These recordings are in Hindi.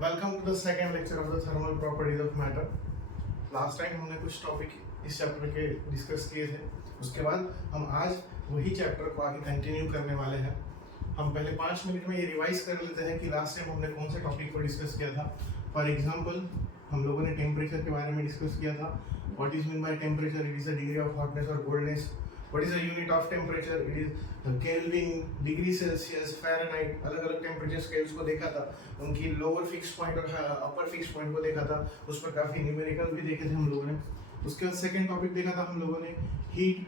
Welcome to the second lecture of the thermal properties of matter. Last time हमने कुछ टॉपिक इस चैप्टर के डिस्कस किए थे, उसके बाद हम आज वही चैप्टर को आगे कंटिन्यू करने वाले हैं। हम पहले 5 मिनट में ये रिवाइज कर लेते हैं कि लास्ट टाइम हमने कौन से टॉपिक को डिस्कस किया था। फॉर एग्जांपल हम लोगों ने टेम्परेचर के बारे में डिस्कस किया था। What is mean by temperature? It is the degree of hotness और coldness. What is the unit of temperature? It is kelvin, degree Celsius, Fahrenheit. अलग अलग टेम्परेचर स्केल्स को देखा था, उनकी लोअर फिक्स पॉइंट और अपर फिक्स पॉइंट को देखा था, उस पर काफी न्यूमेरिकल भी देखे थे हम लोगों ने। उसके बाद सेकंड टॉपिक देखा था हम लोगों ने heat.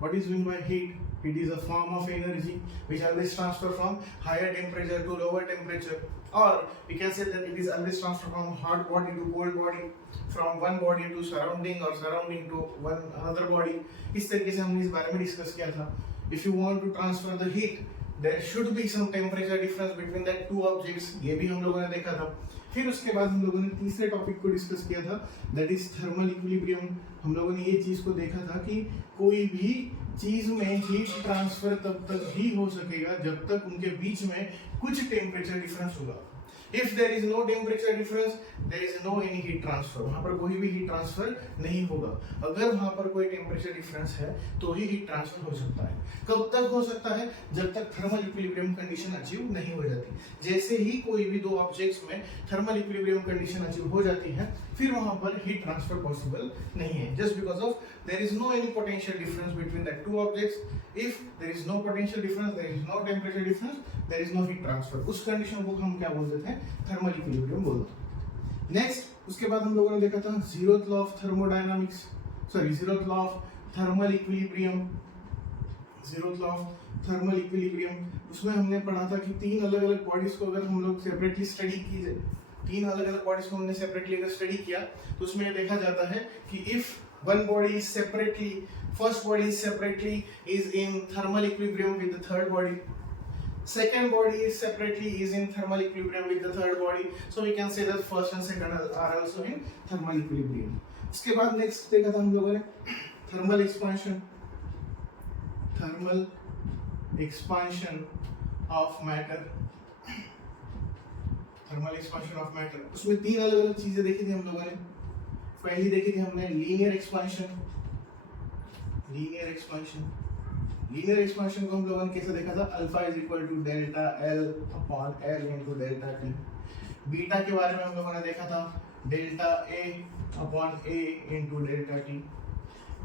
What is mean by heat? It is a form of energy which always transfer from higher temperature to lower temperature, or we can say that it is always transfer from hot body to cold body, from one body to surrounding or surrounding to one another body. इस तरीके से हमने इस बारे में डिस्कस किया था। If you want to transfer the heat, there should be some temperature difference between that two objects. ये भी हम लोगों ने देखा था। फिर उसके बाद हम लोगों ने तीसरे टॉपिक को डिस्कस किया था, दैट इज थर्मल इक्विलिब्रियम। हम लोगों ने ये चीज को देखा था कि कोई भी चीज में हीट ट्रांसफर तब तक ही हो सकेगा जब तक उनके बीच में कुछ टेम्परेचर डिफरेंस होगा। If there is no temperature difference, there is no any heat transfer. वहाँ पर कोई भी हीट ट्रांसफर नहीं होगा। अगर वहाँ पर कोई टेम्परेचर डिफरेंस है तो ही हीट ट्रांसफर हो सकता है। कब तक हो सकता है? जब तक थर्मल इक्विलिब्रियम कंडीशन अचीव नहीं हो जाती। जैसे ही कोई भी दो ऑब्जेक्ट्स में थर्मल इक्विलिब्रियम कंडीशन अचीव हो जाती है, फिर वहाँ पर हीट ट्रांसफर पॉसिबल नहीं है, just because of there is no any potential difference between the two objects. If there is no potential difference, there is no temperature difference, there is no heat transfer. उस कंडीशन को हम क्या बोलते थे? थर्मल इक्विलिब्रियम बोलते हैं। नेक्स्ट उसके बाद हम लोगों ने देखा था zeroth law of thermodynamics, sorry zeroth law of thermal equilibrium. Zeroth law of thermal equilibrium, उसमें हमने पढ़ा था कि तीन अलग अलग बॉडीज को अगर हम लोग सेपरेटली स्टडी कीजिए, तीन अलग अलग बॉडीज को हमने सेपरेटली अगर स्टडी किया तो उसमें ये देखा जाता है कि if one body is separately, first body is separately is in thermal equilibrium with the third body, second body is separately is in thermal equilibrium with the third body, so we can say that first and second are also in thermal equilibrium. उसके बाद नेक्स्ट देखा था हम लोगों ने thermal expansion, thermal expansion of matter, thermal expansion of matter. उसमें तीन अलग अलग चीजें देखी थी हम लोगों ने। पहली देखी थी हमने linear expansion. Linear expansion, linear expansion को हम लोगों ने कैसे देखा था? Alpha is equal to delta L upon L into delta T. Beta के बारे में हम लोगों ने देखा था delta A upon A into delta T.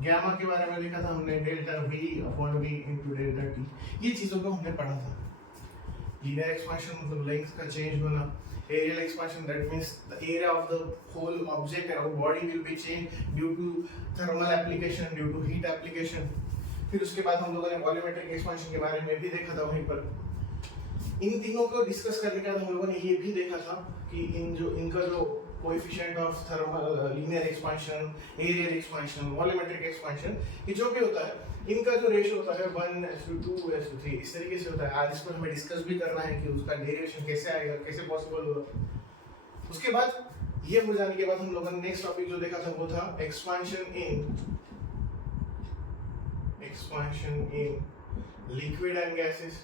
Gamma के बारे में देखा था हमने delta V upon V into delta T. ये चीजों को हमने पढ़ा था। लीनियर एक्सपांशन मतलब लेंथ का चेंज होना। Aerial expansion, that means the area of the whole object or body will be changed due to thermal application, due to heat application. फिर उसके बाद हम लोगों ने वॉल्यूमेट्रिक एक्सपांशन के बारे में भी देखा था वहीं पर। इन तीनों को डिस्कस करने के बाद हम लोगों ने ये भी देखा था कि इनका जो coefficient of thermal linear expansion, areal expansion, volumetric expansion, ये जो भी होता है इनका जो रेशियो होता है 1:2:3 इस तरीके से होता है। आज इसको हमें डिस्कस भी करना है कि उसका डेरिवेशन कैसे आएगा, कैसे पॉसिबल होगा। उसके बाद ये हो जाने के बाद हम लोगों ने नेक्स्ट टॉपिक जो देखा था वो था expansion in liquid and gases.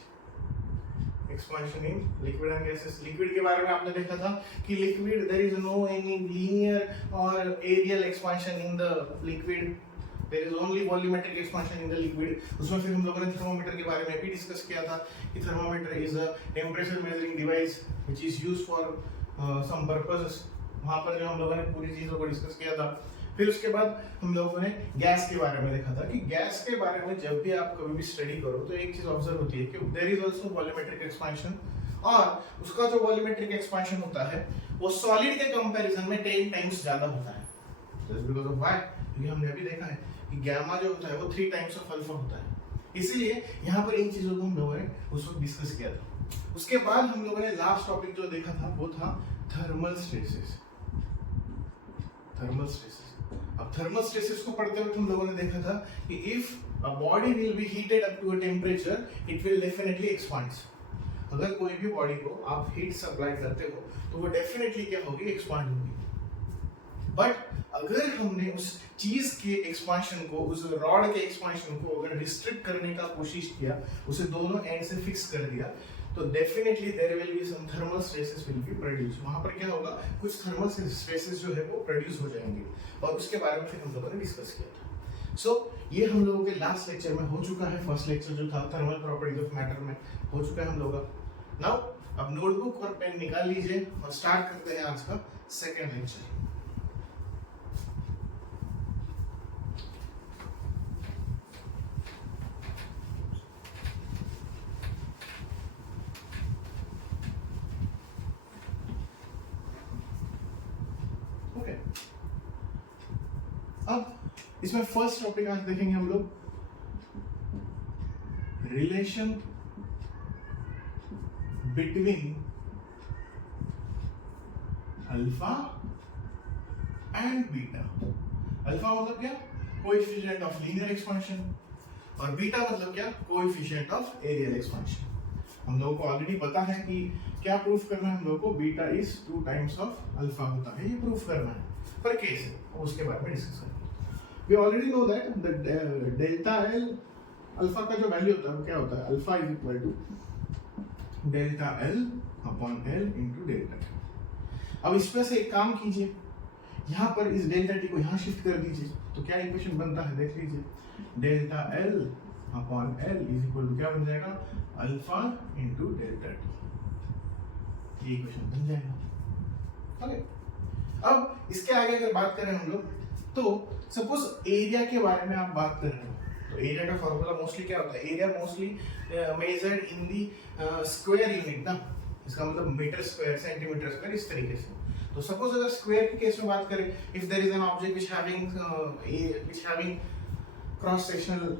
Expansion in liquid and gases. Liquid के बारे में आपने देखा था कि liquid there is no any linear और aerial expansion in the liquid, there is only volumetric expansion in the liquid. उसमें फिर हम लोगों ने थर्मोमीटर के बारे में भी डिस्कस किया था कि thermometer is a temperature measuring device which is used for some purposes. वहां पर जो हम लोगों ने पूरी चीजों को डिस्कस किया था। फिर उसके बाद हम लोगों ने गैस के बारे में देखा था कि गैस के बारे में जब भी आप कभी भी स्टडी करो तो एक चीज ऑब्जर्व होती है कि there is also volumetric expansion, और उसका जो वॉल्यूमेट्रिक एक्सपांशन होता है वो सॉलिड के कंपैरिजन में 10 टाइम्स ज्यादा होता है। Just because of why? क्योंकि हमने अभी देखा है कि गामा जो होता है वो 3 टाइम्स ऑफ अल्फा होता है। इसीलिए यहाँ पर इन चीजों को हम लोगों ने उस वक्त डिस्कस किया था। उसके बाद हम लोगों ने लास्ट टॉपिक जो देखा था वो था थर्मल स्ट्रेसेस। थर्मल स्ट्रेसेस, अब थर्मल स्ट्रेसेस को पढ़ते वक्त हम लोगों ने देखा था कि if a body will be heated up to a temperature it will definitely expands. अगर कोई भी बॉडी को आप हीट सप्लाई करते हो तो वो डेफिनेटली क्या होगी? एक्सपांड होगी। बट अगर हमने उस चीज के एक्सपांशन को, उस रॉड के एक्सपांशन को अगर रिस्ट्रिक्ट करने का कोशिश किया, उसे दोनों एंड से फिक्स कर दिया, तो definitely there will be some thermal stresses will be produce. वहां पर क्या होगा, कुछ थर्मल स्ट्रेसेस जो है वो प्रोड्यूस हो जाएंगे और उसके बारे में फिर हम लोगों ने डिस्कस किया था। सो ये हम लोगों के लास्ट लेक्चर में हो चुका है। फर्स्ट लेक्चर जो था थर्मल प्रॉपर्टीज ऑफ मैटर में हो चुका है हम लोग का। नाउ अब नोटबुक और पेन निकाल लीजिए और स्टार्ट करते हैं आज का सेकेंड लेक्चर। अब इसमें फर्स्ट टॉपिक आज देखेंगे हम लोग, relation between alpha and beta. Alpha मतलब क्या, कोएफिशिएंट ऑफ लीनियर एक्सपेंशन, और बीटा मतलब क्या, कोएफिशिएंट ऑफ एरियल एक्सपेंशन। हम लोगों को ऑलरेडी पता है कि क्या प्रूफ करना है हम लोगों को, beta is 2 times of alpha होता है, ये प्रूफ करना है, पर कैसे उसके बारे में डिस्कस करेंगे। We already know that the delta L alpha का जो वैल्यू होता है वो क्या होता है, alpha is equal to delta L upon L into delta T। अब इसमें से एक काम कीजिए, यहाँ पर इस डेल्टा T को यहाँ शिफ्ट कर दीजिए, तो क्या इक्वेशन बनता है देख लीजिए, delta L upon L is equal to क्या बन जाएगा, अल्फा इंटू डेल्टा T। ये इक्वेशन बन जाएगा। ओके, अब इसके आगे अगर बात करें हम लोग, तो सपोज एरिया के बारे में आप बात कर रहे हो, तो एरिया का फॉर्मूला मोस्टली क्या होता है, area mostly measured in the square unit ना, इसका मतलब मीटर स्क्वायर, सेंटीमीटर स्क्वायर, इस तरीके से। तो सपोज अगर स्क्वायर के केस में बात करें, if there is an object which having cross sectional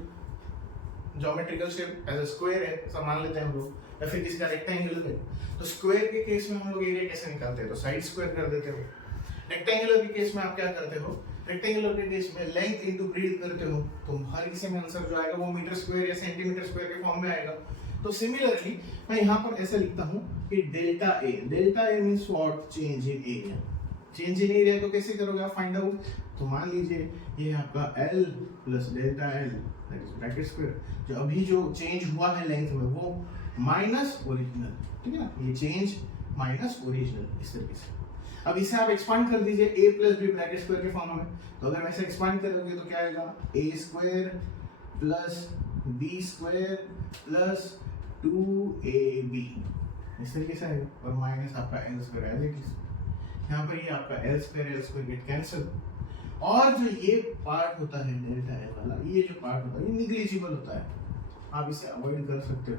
geometrical shape as a square है, सब मान लेते हैं हम लोग, या फिर किसका रेक्टेंगुलर है, तो स्क्वायर के केस में हम लोग एरिया कैसे निकालते हैं, तो साइड स्क्वायर कर देते हो। रेक्टेंगुलर के केस में आप क्या करते हो, रेक्टेंगुलर के केस में लेंथ इनटू ब्रेड्थ करते हो, तो हर किसी में आंसर जो आएगा वो मीटर स्क्वायर या सेंटीमीटर स्क्वायर के फॉर्म में आएगा। तो सिमिलरली मैं यहाँ पर ऐसा लिखता हूँ कि delta A means what, change in area. Change in area को कैसे करोगे आप फाइंड आउट, तो मान लीजिए ये आपका L plus delta L that is bracket square, जो अभी जो चेंज हुआ है लेंथ में वो माइनस ओरिजिनल, ठीक है ना, ये चेंज माइनस ओरिजिनल, इस तरीके से। अब इसे आप एक्सपांड कर दीजिए a plus B bracket square के फॉर्म में, तो अगर वैसे एक्सपांड करोगे तो क्या आएगा, a square plus b square plus 2ab, इस तरीके से आएगा, और माइनस आपका l स्क्वायर आएगा। यहाँ पर ये आपका l स्क्वायर गेट कैंसिल, और जो ये पार्ट होता है डेल्टा l वाला, ये जो पार्ट होता है ये निग्लिजिबल होता है, आप इसे अवॉइड कर सकते हो,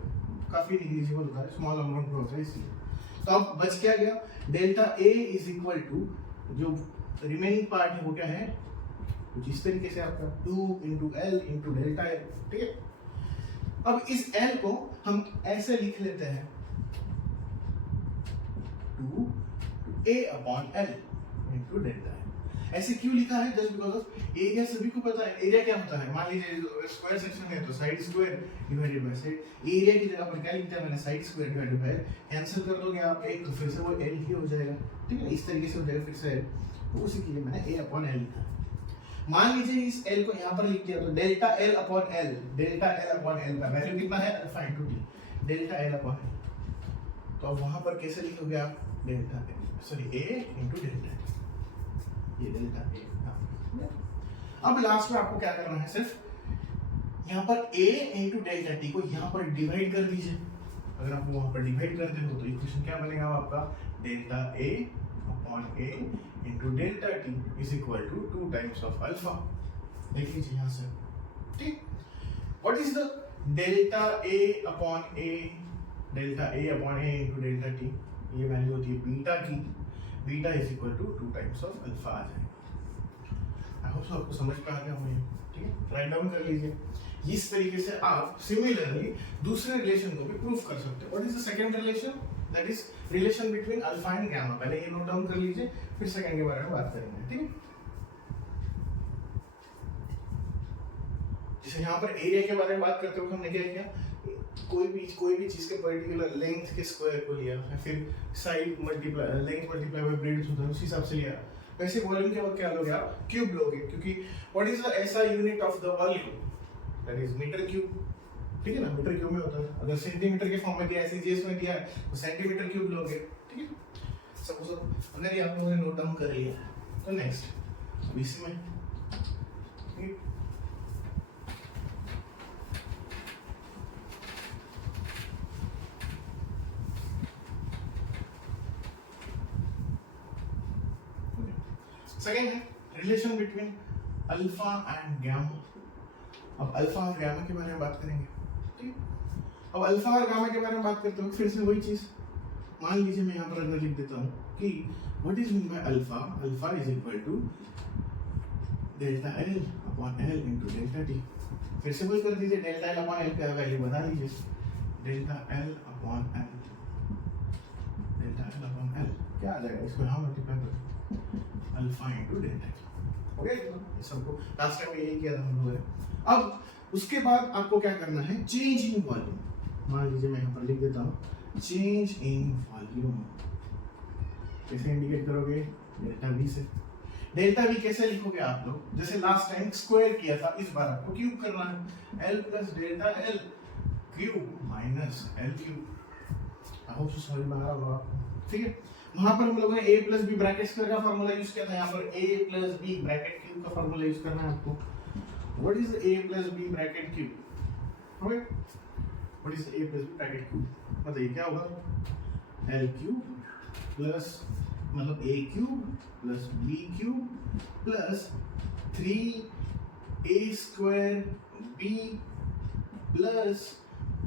काफी निग्लिजिबल होता है, स्मॉल अमाउंट में होता है इसलिए। तो अब बच क्या गया, delta A is equal to जो रिमेनिंग पार्ट है वो क्या है, कुछ इस तरीके से आपका 2 into L into delta L, ठीक है। अब इस L को हम ऐसे लिख लेते हैं 2 A upon L into delta L। ऐसे क्यों लिखा है, जस्ट बिकॉज ऑफ एरिया सभी को पता है, एरिया क्या होता है, मान लीजिए स्क्वायर सेक्शन है तो side square divided by side, area की जगह पर क्या लिखता है मैंने, side square divided by, cancel कर दोगे आप एक, तो फिर से वो L ही हो जाएगा, ठीक है, इस तरीके से हो जाएगा फिर से L, तो उसी के लिए मैंने A अपॉन L लिखा। मान लीजिए इस L को यहाँ पर लिख दिया, तो delta L upon L, delta L upon L का वैल्यू कितना है, alpha into T, delta L upon L, तो अब वहाँ पर कैसे लिखोगे आप, delta sorry A into delta, ये डेल्टा A। अब लास्ट में आपको क्या करना है, सिर्फ यहाँ पर A इंटू डेल्टा टी को यहाँ पर डिवाइड कर दीजिए, अगर आप वहाँ पर डिवाइड करते हो तो इक्वेशन क्या बनेगा आपका, delta A upon A into delta T is equal to 2 times of alpha. देख लीजिए यहाँ से, ठीक, what is the delta A upon A, delta A upon A into delta T, ये वैल्यू होती है बीटा की, beta is equal to 2 times of alpha आ जाएगा। आई होप आपको समझ में आ गया होगा, ठीक है, राइट डाउन कर लीजिए। इस तरीके से आप सिमिलरली दूसरे रिलेशन को भी प्रूफ कर सकते हो। What is the second relation, that is relation between alpha and gamma. पहले ये नोट डाउन कर लीजिए, फिर सेकंड के बारे में बात करेंगे, ठीक है। जैसे यहाँ पर एरिया के बारे में बात करते हुए हमने क्या किया, कोई भी चीज के पर्टिकुलर लेंथ के स्क्वायर को लिया, फिर side multiply length multiply by breadth होता है उस हिसाब से लिया। वैसे वॉल्यूम के वक्त क्या लोगे आप, क्यूब लोगे, क्योंकि what is the SI unit of the volume, that is metre cube, ठीक है ना, मीटर क्यूब में होता है। अगर सेंटीमीटर के फॉर्म में दिया है, SI में दिया है तो सेंटीमीटर क्यूब लोगे, ठीक है। सपोज अगर ये आप लोगों ने नोट डाउन कर लिया तो नेक्स्ट अब इसमें सेकेंड है relation between alpha and gamma. अब अल्फा और गामा के बारे में बात करेंगे, ठीक है। अब अल्फा और गामा के बारे में बात करते हुए फिर से वही चीज मान लीजिए मैं यहाँ पर अगर लिख देता हूँ कि what is mean by alpha, alpha is equal to delta L upon L into delta T. फिर से वही कर दीजिए, डेल्टा एल अपॉन एल का वैल्यू बता लीजिए, delta L upon L, delta L upon L क्या आ जाएगा, इसको यहाँ मल्टीप्लाई कर alpha into delta T. Okay, ये सबको लास्ट टाइम यही किया था हम लोगों ने। अब उसके बाद आपको क्या करना है, चेंज इन वॉल्यूम। मान लीजिए मैं यहाँ पर लिख देता हूँ चेंज इन वॉल्यूम। कैसे इंडिकेट करोगे, डेल्टा वी से। डेल्टा वी कैसे लिखोगे आप लोग, जैसे लास्ट टाइम स्क्वायर किया था, इस बार आपको क्यूब करना है, L plus delta L cube minus L cube. I hope समझ में आ रहा होगा आपको, ठीक है। वहां पर हम लोगों ने a plus B bracket square का फार्मूला यूज किया था, यहाँ पर a plus B bracket cube का फार्मूला यूज करना है आपको। What is a plus B bracket cube, okay, what is a plus B bracket cube, बताइए क्या होगा, l क्यूब प्लस मतलब a cube plus b cube plus 3a square b plus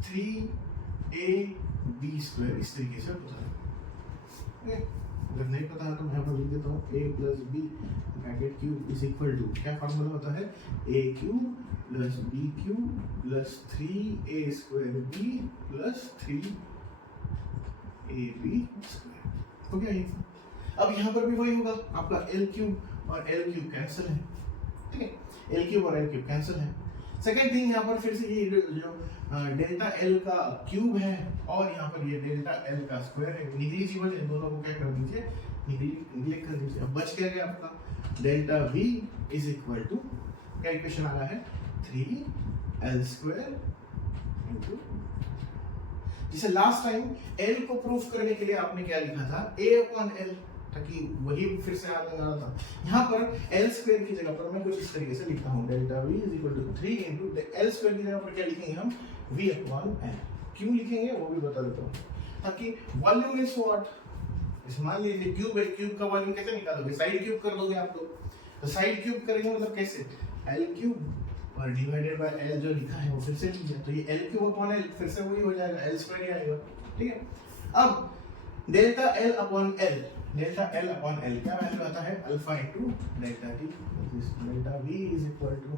3ab square, इस तरीके से होता है। अगर नहीं पता है तो मैं लिख देता हूँ a plus B bracket cube is equal to, क्या फार्मूला होता है, a cube plus b cube plus 3a square b plus 3ab square. हो गया ये। अब यहाँ पर भी वही होगा, आपका l क्यूब और l क्यूब कैंसिल है, ठीक है, l क्यूब और l क्यूब कैंसिल है। सेकेंड थिंग यहाँ पर फिर से ये जो डेल्टा एल का क्यूब है और यहाँ पर ये डेल्टा एल का स्क्वायर है, निगलिजिबल है, दोनों को क्या कर दीजिए, निगलेक्ट कर दीजिए। अब बच क्या गया आपका, delta V is equal to, क्या इक्वेशन आ रहा है, 3l स्क्वायर इंटू, जैसे लास्ट टाइम l को प्रूफ करने के लिए आपने क्या लिखा था, a अपॉन l, ताकि वही फिर से याद आ रहा था। यहाँ पर l स्क्वायर की जगह पर मैं कुछ इस तरीके से लिखता हूँ, delta v is equal to 3 into l square की जगह पर क्या लिखेंगे हम, v अपॉन l। क्यों लिखेंगे वो भी बता देता हूँ, ताकि वॉल्यूम इज व्हाट, इस मान लीजिए क्यूब है, क्यूब का वॉल्यूम कैसे निकालोगे, साइड क्यूब कर दोगे आप लोग, तो साइड क्यूब करेंगे मतलब कैसे, l क्यूब और डिवाइडेड बाय l जो लिखा है वो फिर से लीजिए, तो ये l क्यूब अपॉन l फिर से वही हो जाएगा, l स्क्वायर ही आएगा, ठीक है। अब delta l upon l, delta l upon l क्या वैल्यू आता है, alpha into delta t, delta v is equal to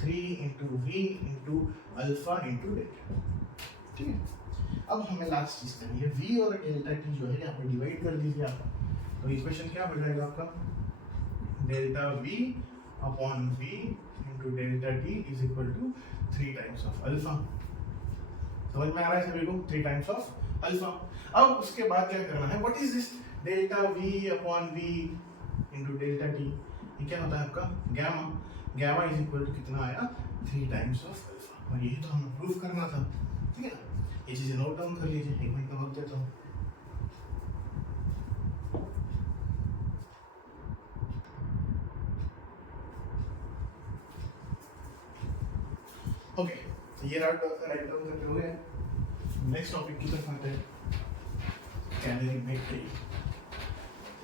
3 into v into alpha into delta, ठीक है। अब हमें लास्ट चीज करनी है, v और डेल्टा t जो है यहाँ पर डिवाइड कर दीजिए आप, तो इक्वेशन क्या बन जाएगा आपका, delta v upon v into delta t is equal to 3 times of alpha. समझ में आ रहा है सभी को, 3 टाइम्स ऑफ अल्फा। अब उसके बाद क्या करना है, what is this delta v upon v into delta t, ये क्या होता है आपका gamma, gamma is equal to कितना आया, 3 टाइम्स ऑफ अल्फा, और यही तो हमें प्रूफ करना था, ठीक है ना। ये चीजें नोट डाउन कर लीजिए, 1 मिनट का वक्त देता हूँ। ओके, ये राइट डाउन करते हुए नेक्स्ट टॉपिक की तरफ आते हैं, कैलोरीमेट्री।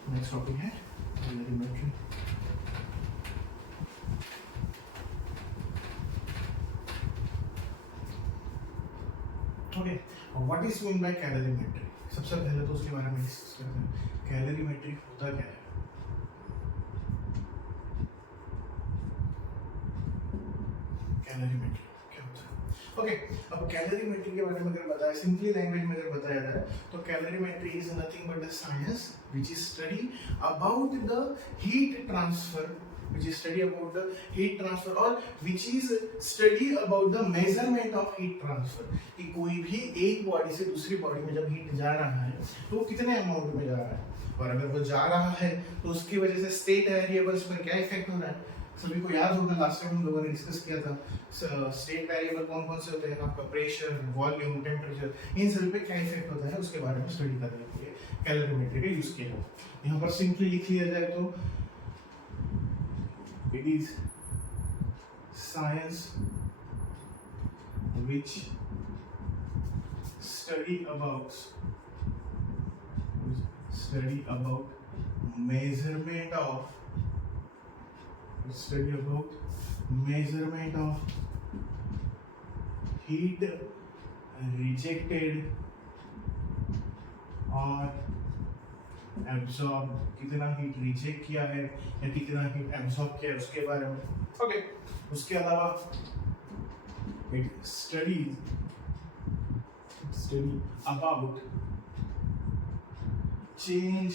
नेक्स्ट टॉपिक है calorimetry. Okay, what is mean bye calorimetry, सबसे पहले तो उसके बारे में डिस्कस करते हैं, कैलोरीमेट्री होता क्या है। कैलोरीमेट्री ओके, अब कैलोरीमेट्री के बारे में अगर बताया, सिंपली लैंग्वेज में अगर बताया जाए तो calorimetry is nothing but the science which is study about the heat transfer, which is study about the heat transfer और which is study about the measurement of heat transfer, कि कोई भी एक बॉडी से दूसरी बॉडी में जब हीट जा रहा है तो वो कितने अमाउंट में जा रहा है, और अगर वो जा रहा है तो उसकी वजह से स्टेट वेरिएबल्स पर क्या इफेक्ट हो रहा है, सभी को याद होगा लास्ट टाइम हम लोगों ने डिस्कस किया था स्टेट वेरिएबल कौन कौन से होते हैं, आपका प्रेशर, वॉल्यूम, टेम्परेचर, इन सभी पे क्या इफेक्ट होता है उसके बारे में स्टडी करने के लिए कैलोरीमेट्री का यूज किया है। यहाँ पर सिंपली लिख लिया जाए तो it is science which study about measurement of heat rejected और एब्जॉर्ब, कितना हीट रिजेक्ट किया है या कितना हीट एब्जॉर्ब किया है उसके बारे में। ओके, उसके अलावा it study about change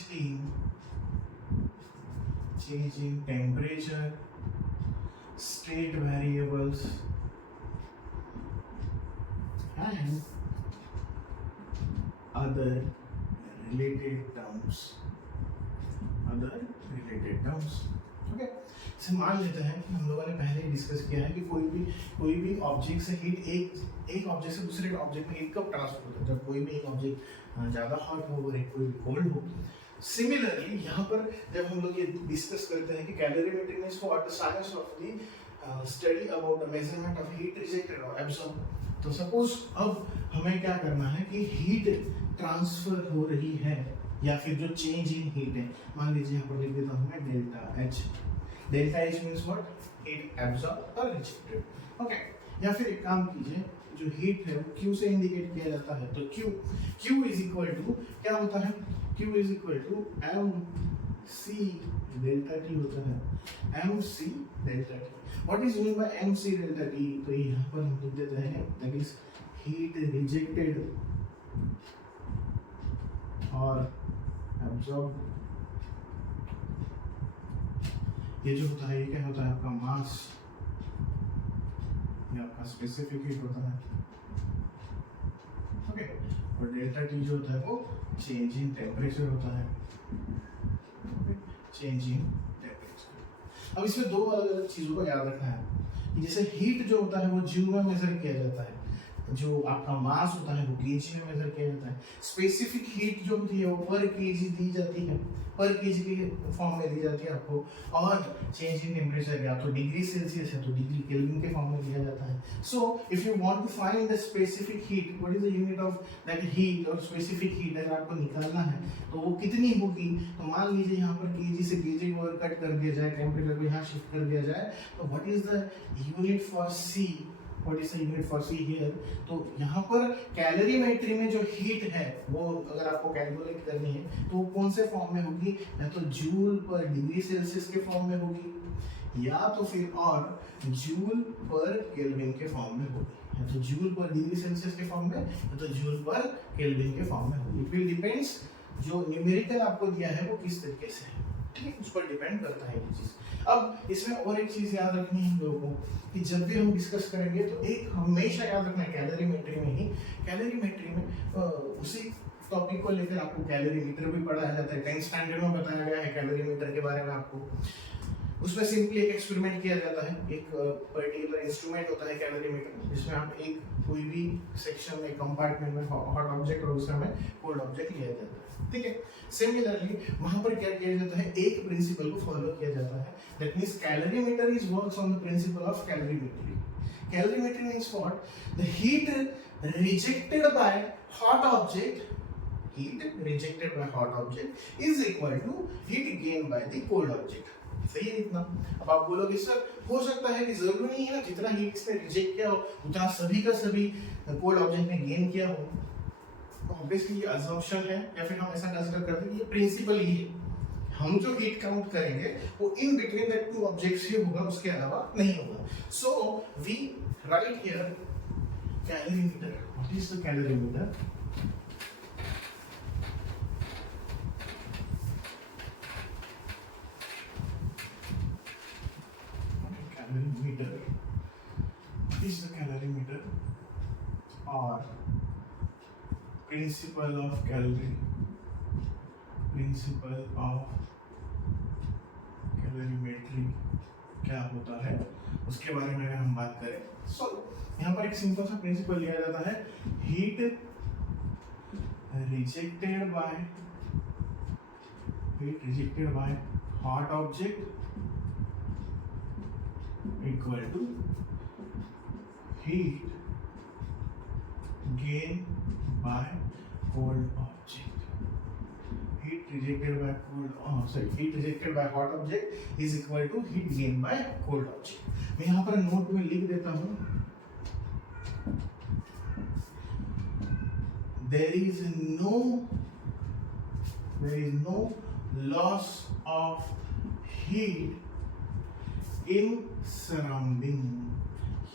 in temperature, state variables and other related terms। Okay, से मान लेते हैं कि हम लोगों ने पहले ही डिस्कस किया है कि कोई भी ऑब्जेक्ट से हीट एक ऑब्जेक्ट से दूसरे ऑब्जेक्ट में हीट कब ट्रांसफर होता है, जब कोई भी एक ऑब्जेक्ट ज़्यादा हॉट हो और एक कोई कोल्ड हो। सिमिलरली यहाँ पर जब हम लोग ये डिस्कस करते हैं कि calorimetry means what, the science of the study about the measurement of heat rejected और एब्सॉर्ब। तो सपोज अब हमें क्या करना है कि हीट ट्रांसफर हो रही है या फिर जो चेंज इन हीट है, मान लीजिए यहाँ पर लिख देता हूँ मैं delta H. Delta H means what, heat absorb और रिजेक्टेड। ओके, या फिर एक काम कीजिए, जो हीट है वो Q से इंडिकेट किया जाता है, तो Q इज इक्वल टू क्या होता है, Q is equal to MC delta T होता है, MC delta T। What is mean by MC delta T, तो यहाँ पर हम लिख देते हैं दैट इज हीट रिजेक्टेड और एब्सॉर्ब। ये जो होता है ये क्या होता है, आपका मास, ये आपका स्पेसिफिक हीट होता है। ओके, और डेल्टा टी जो होता है वो चेंज इन टेम्परेचर होता है। Change in temperature. अब इसमें दो अलग अलग चीजों को याद रखना है कि जैसे हीट जो होता है वो जूल में मेजर किया जाता है, जो आपका मास होता है वो केजी में मेजर किया जाता है। स्पेसिफिक हीट जो होती है वो पर केजी दी जाती है, पर केजी के फॉर्म में दी जाती है आपको। और चेंज इन टेम्परेचर या तो डिग्री सेल्सियस है तो डिग्री केल्विन के फॉर्म में दिया जाता है। So if you want to find the specific heat, what is the unit of that heat, और स्पेसिफिक हीट अगर आपको निकालना है तो वो कितनी होगी, तो मान लीजिए यहाँ पर केजी से केजी को कट कर दिया जाए, टेम्परेचर को यहाँ शिफ्ट कर दिया जाए, तो what is the unit for C, what is the unit for C here. तो यहाँ पर कैलोरीमेट्री में जो हीट है वो अगर आपको कैलकुलेट करनी है तो वो कौन से फॉर्म में होगी, या तो जूल पर डिग्री सेल्सियस के फॉर्म में होगी, या तो फिर और जूल पर केल्विन के फॉर्म में होगी, या तो जूल पर डिग्री सेल्सियस के फॉर्म में, या तो जूल पर केल्विन के फॉर्म में होगी। इट विल डिपेंड्स जो न्यूमेरिकल आपको दिया है वो किस तरीके से है, ठीक है, उस पर डिपेंड करता है ये चीज। अब इसमें और एक चीज याद रखनी है हम लोगों को कि जब भी हम डिस्कस करेंगे तो एक हमेशा याद रखना है कैलोरीमेट्री में ही, कैलोरीमेट्री में उसी टॉपिक को लेकर आपको कैलोरीमीटर भी पढ़ाया जाता है, 10th स्टैंडर्ड में बताया गया है कैलोरीमीटर के बारे में आपको। उसमें सिंपली एक एक्सपेरिमेंट किया जाता है, एक पर्टिकुलर इंस्ट्रूमेंट होता है कैलोरीमीटर, जिसमें आप एक कोई भी सेक्शन में कंपार्टमेंट में हॉट ऑब्जेक्ट और दूसरे में कोल्ड ऑब्जेक्ट लिया जाता है, ठीक है। सिमिलरली वहां पर क्या किया जाता है, एक प्रिंसिपल को फॉलो किया जाता है, that means calorimeter is works on the principle of calorimetry. Calorimetry means what, the heat rejected by hot object, heat rejected by hot object is equal to heat gained by the cold object। सही है इतना। अब आप बोलोगे सर हो सकता है कि जरूरी नहीं है ना जितना हीट इसने रिजेक्ट किया हो उतना सभी का सभी कोल्ड ऑब्जेक्ट ने गेन किया हो, तो ऑब्वियसली ये अजम्पशन है, या फिर हम ऐसा कंसीडर करते हैं कि ये प्रिंसिपल ही है, हम जो हीट काउंट करेंगे वो in between that two objects ही होगा, उसके अलावा नहीं होगा। So we write here calorimeter. What is the calorimeter? Calorimeter is the calorimeter or principle of calorimetry क्या होता है उसके बारे में अगर हम बात करें, यहाँ पर एक सिंपल सा प्रिंसिपल लिया जाता है, heat rejected by hot object equal to heat gain by cold object. Heat rejected by hot object is equal to heat gained by cold object। मैं यहाँ पर नोट में लिख देता हूँ, there is no loss of heat in surrounding।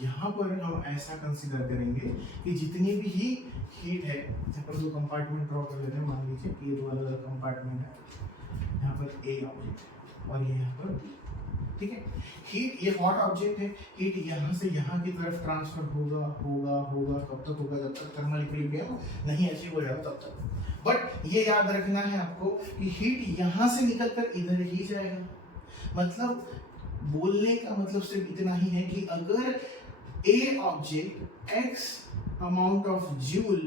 यहाँ पर हम ऐसा कंसीडर करेंगे कि जितनी भी हीट है, यहाँ पर दो कंपार्टमेंट ड्रॉ कर लेते हैं, मान लीजिए कि ये दो अलग अलग कंपार्टमेंट है, यहाँ पर ए ऑब्जेक्ट और ये यहाँ पर बी, ठीक है। हीट, ये हॉट ऑब्जेक्ट है, हीट यहाँ से यहाँ की तरफ ट्रांसफर होगा कब तक होगा, जब तक थर्मल इक्विलिब्रियम नहीं अचीव हो जाएगा तब तक। बट ये याद रखना है आपको कि हीट यहाँ से निकलकर इधर ही जाएगा। मतलब बोलने का मतलब सिर्फ इतना ही है कि अगर ए object x amount of joule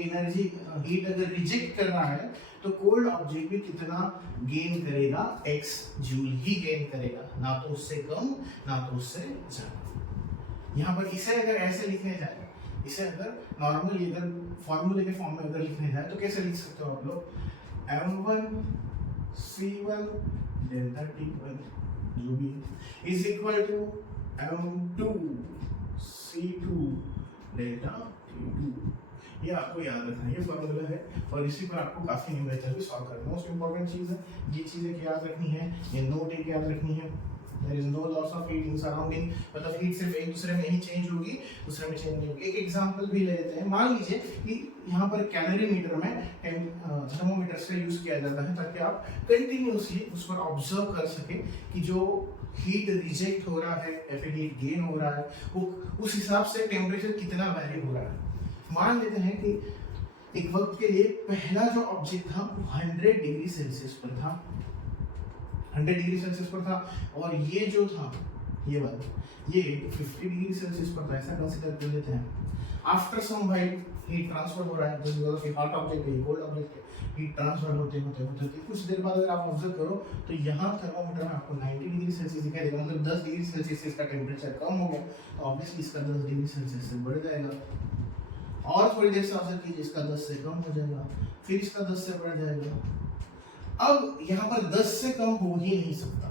energy heat अगर रिजेक्ट कर रहा है, तो कोल्ड ऑब्जेक्ट भी कितना गेन करेगा, x जूल ही गेन करेगा, ना तो उससे कम ना तो उससे ज्यादा। यहाँ पर इसे अगर ऐसे लिखने जाए, इसे अगर नॉर्मल इधर फॉर्मूले के फॉर्म में अगर लिखने जाए तो कैसे लिख सकते हो आप लोग, m1 c1 डेल्टा T1 जो भी is equal to m2 c2 delta T2। ये आपको याद रखना है, ये फॉर्मूला है और इसी पर आपको काफी न्यूमेरिकल भी सॉल्व करना है। मोस्ट इंपॉर्टेंट चीज है, ये चीजें याद रखनी है, ये नोट एक याद रखनी है। There is no loss of heat in surrounding, मतलब हीट सिर्फ एक दूसरे में ही चेंज होगी, दूसरे में चेंज नहीं होगी। एक एग्जांपल भी ले लेते हैं, मान लीजिए कि यहाँ पर कैलोरीमीटर में थर्मोमीटर का यूज किया जाता है ताकि आप कंटिन्यूअसली उस पर ऑब्जर्व कर सके कि जो हीट रिजेक्ट हो रहा है या फिर हीट गेन हो रहा है, वो उस हिसाब से टेम्परेचर कितना वैरी हो रहा है। मान लेते हैं कि एक वक्त के लिए पहला जो ऑब्जेक्ट था 100 डिग्री सेल्सियस पर था, 100 डिग्री सेल्सियस पर था, और ये जो था ये वाला ये 50 डिग्री सेल्सियस पर था, ऐसा कंसीडर कर लेते हैं। After some while heat transfer हो रहा है, जैसे हॉट ऑब्जेक्ट है, कोल्ड ऑब्जेक्ट है, हीट ट्रांसफर होते कुछ देर बाद अगर आप ऑब्जर्व करो तो यहाँ थर्मोमीटर में आपको 90 डिग्री सेल्सियस दिखाई देगा, मतलब 10 डिग्री सेल्सियस इसका टेम्परेचर कम हो गया, तो ऑब्वियसली इसका 10 डिग्री सेल्सियस से बढ़ जाएगा। और थोड़ी देर से ऑब्जर्व कीजिए, इसका 10 से कम हो जाएगा, फिर इसका 10 से बढ़ जाएगा। अब यहाँ पर 10 से कम हो ही नहीं सकता।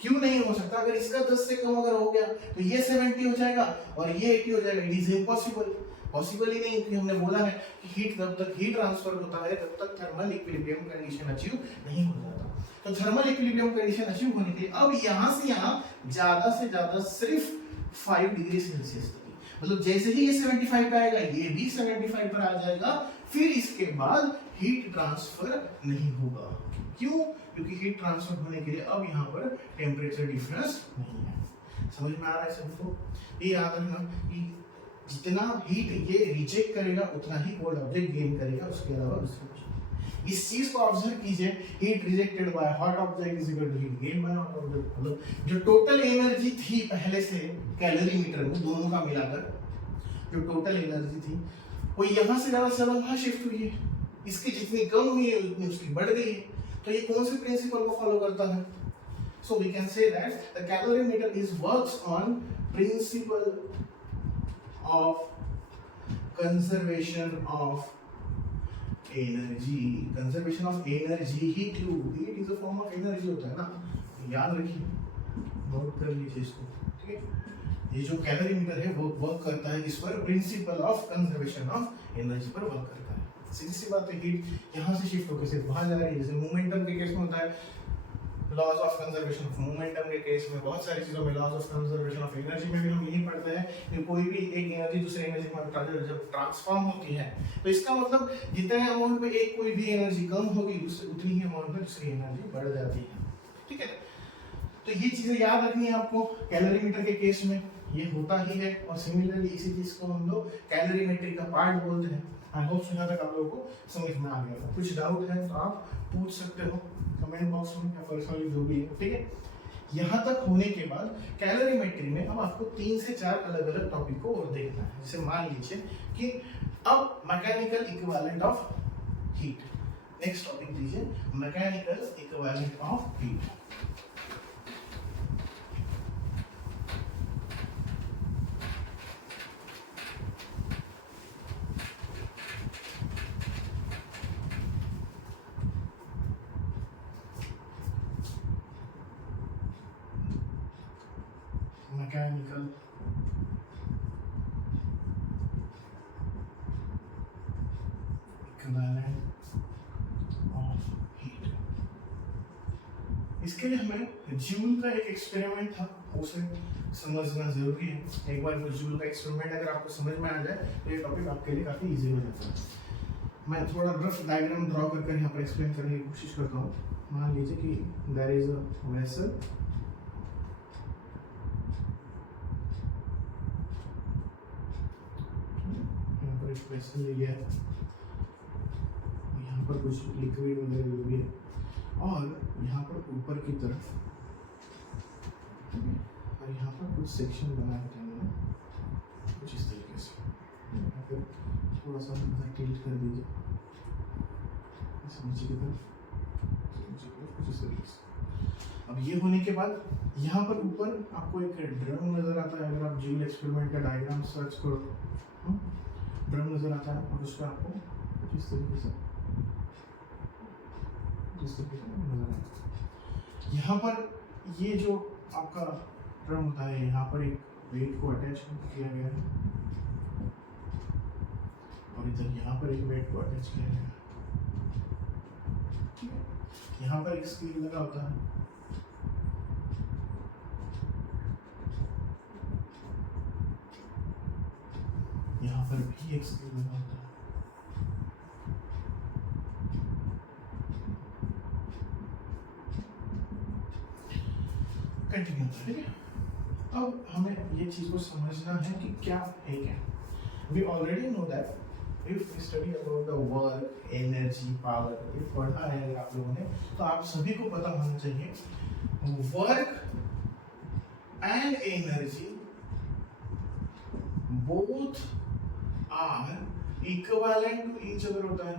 क्यों नहीं हो सकता? अगर इसका 10 से कम अगर हो गया तो ये 70 हो जाएगा और ये 80 हो जाएगा। इट इज इम्पॉसिबल, पॉसिबल ही नहीं, क्योंकि हमने बोला है कि हीट तब तक हीट ट्रांसफर होता है तब तक थर्मल इक्विलिब्रियम कंडीशन अचीव नहीं हो जाता। तो थर्मल इक्विलिब्रियम कंडीशन अचीव होने के लिए अब यहाँ से यहाँ ज्यादा से ज्यादा सिर्फ 5 डिग्री सेल्सियस, मतलब जैसे ही ये 75 पे आएगा ये भी 75 पर आ जाएगा, फिर इसके बाद हीट ट्रांसफर नहीं होगा। क्यों? क्योंकि हीट ट्रांसफर होने के लिए अब यहाँ पर टेम्परेचर डिफरेंस नहीं है। समझ में आ रहा है सबको? ये याद रखना कि जितना हीट ये रिजेक्ट करेगा उतना ही कोल्ड ऑब्जेक्ट गेन करेगा, उसके अलावा दूसरा कुछ। इस चीज को ऑब्जर्व कीजिए, heat rejected by hot object is equal to heat gain by hot object, मतलब जो टोटल एनर्जी थी पहले से कैलोरीमीटर में दोनों का मिलाकर जो टोटल एनर्जी थी वो यहाँ से ज्यादा वहां शिफ्ट हुई है, इसकी जितनी कम हुई है उतनी उसकी बढ़ गई है। तो ये कौन से प्रिंसिपल को फॉलो करता है? So we can say that the calorimeter is works on principle of conservation of energy. Conservation of energy, heat is a form of energy होता है ना, याद रखिए, नोट कर लीजिए इसको, ठीक है। ये जो कैलोरीमीटर है वो वर्क करता है इस पर, principal of conservation of energy पर वर्क करता है। सीधी सी बात है, हीट यहाँ से शिफ्ट होकर सिर्फ वहां जा रही है। जैसे मोमेंटम के केस में होता है laws of conservation of momentum के केस में, बहुत सारी चीजों में laws of conservation of energy में भी हम यही पढ़ते हैं कि कोई भी एक एनर्जी दूसरे एनर्जी में जब ट्रांसफॉर्म होती है तो इसका मतलब जितने अमाउंट में एक कोई भी एनर्जी कम होगी उतनी ही अमाउंट में दूसरी एनर्जी बढ़ जाती है, ठीक है। तो ये चीजें याद रखनी है आपको, कैलोरीमीटर के केस में ये होता ही है। और सिमिलरली इसी चीज को हम लोग कैलोरीमेट्री का पार्ट बोलते हैं। आई होप यहाँ तक आप लोगों को समझ में आ गया। कुछ डाउट है तो आप पूछ सकते हो कमेंट बॉक्स में या पर्सनली जो भी है, ठीक है। यहाँ तक होने के बाद कैलोरीमेट्री में अब आपको 3 से 4 अलग अलग टॉपिक को और देखना है। जैसे मान लीजिए कि अब mechanical equivalent of heat, next topic दीजिए mechanical equivalent of heat. Mechanical equivalent of heat. इसके लिए हमें जूल का एक एक्सपेरिमेंट था, उसे समझना जरूरी है। एक बार वो जूल का एक्सपेरिमेंट अगर आपको समझ में आ जाए तो ये टॉपिक आपके लिए काफी इजी हो जाता है। मैं थोड़ा रफ डायग्राम ड्रॉ करके यहाँ पर एक्सप्लेन करने की कोशिश करता हूँ। मान लीजिए कि there is a vessel, vessel लिया है, यहाँ पर कुछ लिक्विड वगैरह जो भी है और यहाँ पर ऊपर की तरफ और यहाँ पर कुछ सेक्शन बनाया है कुछ इस तरीके से। फिर थोड़ा सा टिल्ट कर दीजिए नीचे की तरफ कुछ इस तरीके से। अब ये होने के बाद यहाँ पर ऊपर आपको एक ड्रम नजर आता है। अगर आप जूल एक्सपेरिमेंट का डायग्राम सर्च करो ड्रम नजर आता है और उस पर आपको इस तरीके से नजर आता है। यहाँ पर ये जो आपका ड्रम होता है यहाँ पर एक वेट को अटैच किया गया है और इधर यहाँ पर एक वेट को अटैच किया गया है। यहाँ पर एक स्क्रीन लगा होता है, यहाँ पर भी एक स्क्रीन लगा होता है। कंटिन्यू होता है, ठीक है। अब हमें ये चीज को समझना है कि क्या है क्या। We already know that if we study about the work, energy, power, ये पढ़ा है अगर आप लोगों ने तो आप सभी को पता होना चाहिए work and energy both are equivalent to each other होता है।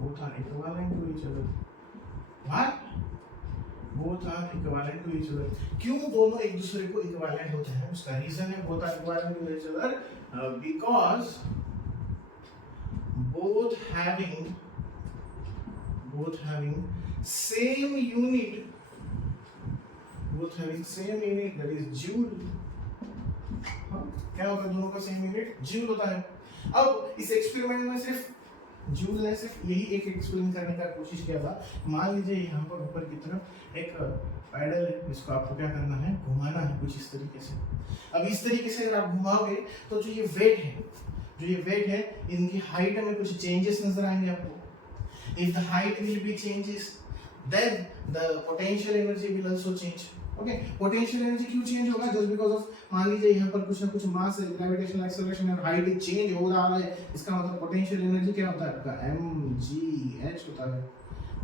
both are equivalent to each other। what? both are equivalent to each other। क्यों दोनों एक दूसरे को equivalent होते हैं? उसका रीजन है both are equivalent to each other because both having same unit, that is joule। क्या होता है दोनों का सेम यूनिट? जूल होता है। अब इस एक्सपेरिमेंट में सिर्फ जूल ने सिर्फ यही एक एक्सप्लेन करने का कोशिश किया था। मान लीजिए यहाँ पर ऊपर की तरफ एक पैडल है, इसको आपको क्या करना है? घुमाना है कुछ इस तरीके से। अब इस तरीके से अगर आप घुमाओगे तो जो ये वेट है इनकी हाइट में कुछ चेंजेस नजर आएंगे आपको। If the height will be changes then the potential energy will also change. Okay, potential energy क्यों चेंज होगा? जस्ट बिकॉज ऑफ मान लीजिए यहाँ पर कुछ ना कुछ मास है, ग्रेविटेशनल एक्सेलरेशन और हाइट चेंज हो रहा है। इसका मतलब पोटेंशियल एनर्जी क्या होता है आपका? mgh होता है,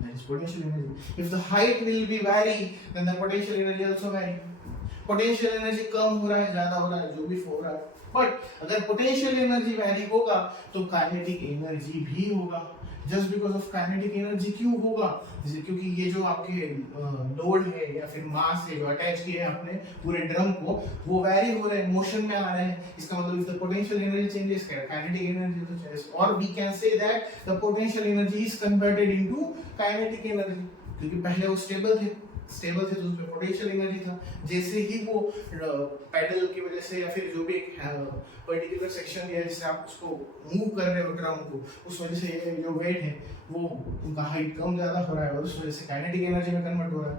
that is potential energy। if the height will be vary then the potential energy also vary। Potential energy कम हो रहा है, ज्यादा हो रहा है, जो भी हो रहा है, बट अगर पोटेंशियल एनर्जी वैरी होगा तो काइनेटिक एनर्जी भी होगा। Just because of kinetic energy क्यों होगा? जैसे क्योंकि ये जो आपके लोड है या फिर मास है जो अटैच किए हैं अपने पूरे ड्रम को, वो वैरी हो रहे हैं, मोशन में आ रहे हैं। इसका मतलब if the potential energy changes kinetic energy तो चेंजेस, और we can say that the potential energy is converted into kinetic energy. क्योंकि पहले वो स्टेबल थे तो उसमें पोटेंशियल एनर्जी था। जैसे ही वो पैडल की वजह से या फिर जो भी एक पर्टिकुलर सेक्शन दिया जिससे आप उसको मूव कर रहे हो ड्रम को, उस वजह से ये जो वेट है वो उनका हाइट कम ज्यादा हो रहा है और उस वजह से काइनेटिक एनर्जी में कन्वर्ट हो रहा है।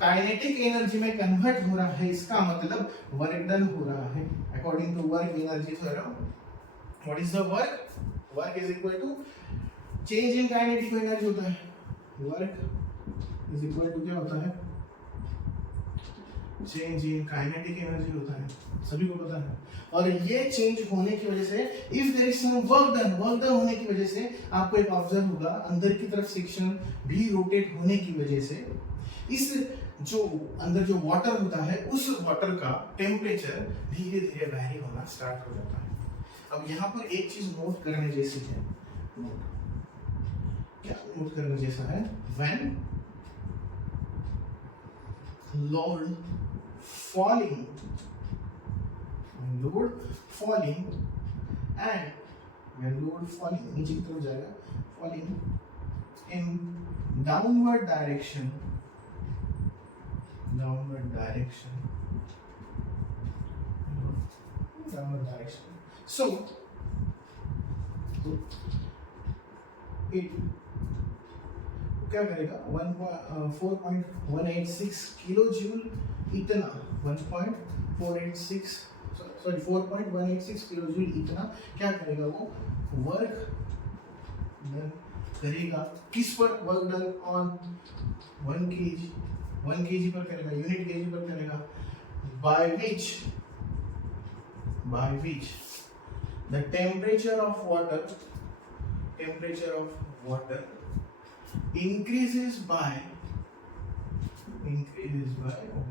काइनेटिक एनर्जी में कन्वर्ट हो रहा है, इसका मतलब वर्क डन हो रहा है according to work energy theorem. What is the work? Work is equal to change in kinetic energy होता है। वर्क इज इक्वल टू क्या होता है? चेंज इन काइनेटिक एनर्जी होता है, सभी को पता है। और ये चेंज होने की वजह से if there is some work done होने की वजह से आपको एक ऑब्जर्व होगा अंदर की तरफ सेक्शन भी रोटेट होने की वजह से इस जो अंदर जो वाटर होता है उस वाटर का टेम्परेचर धीरे धीरे वैरी होना स्टार्ट हो जाता है। अब यहाँ पर एक चीज नोट करने जैसी है, क्या नोट करने जैसा है, when load falling and when load falling नीचे की तरफ जाएगा, falling in downward direction so it क्या करेगा 4.186 किलो जूल इतना 4.186 किलो जूल इतना क्या करेगा, वो वर्क डन करेगा। किस पर वर्क डन? ऑन 1 kg पर करेगा, यूनिट केजी पर करेगा। by which the temperature of water increases by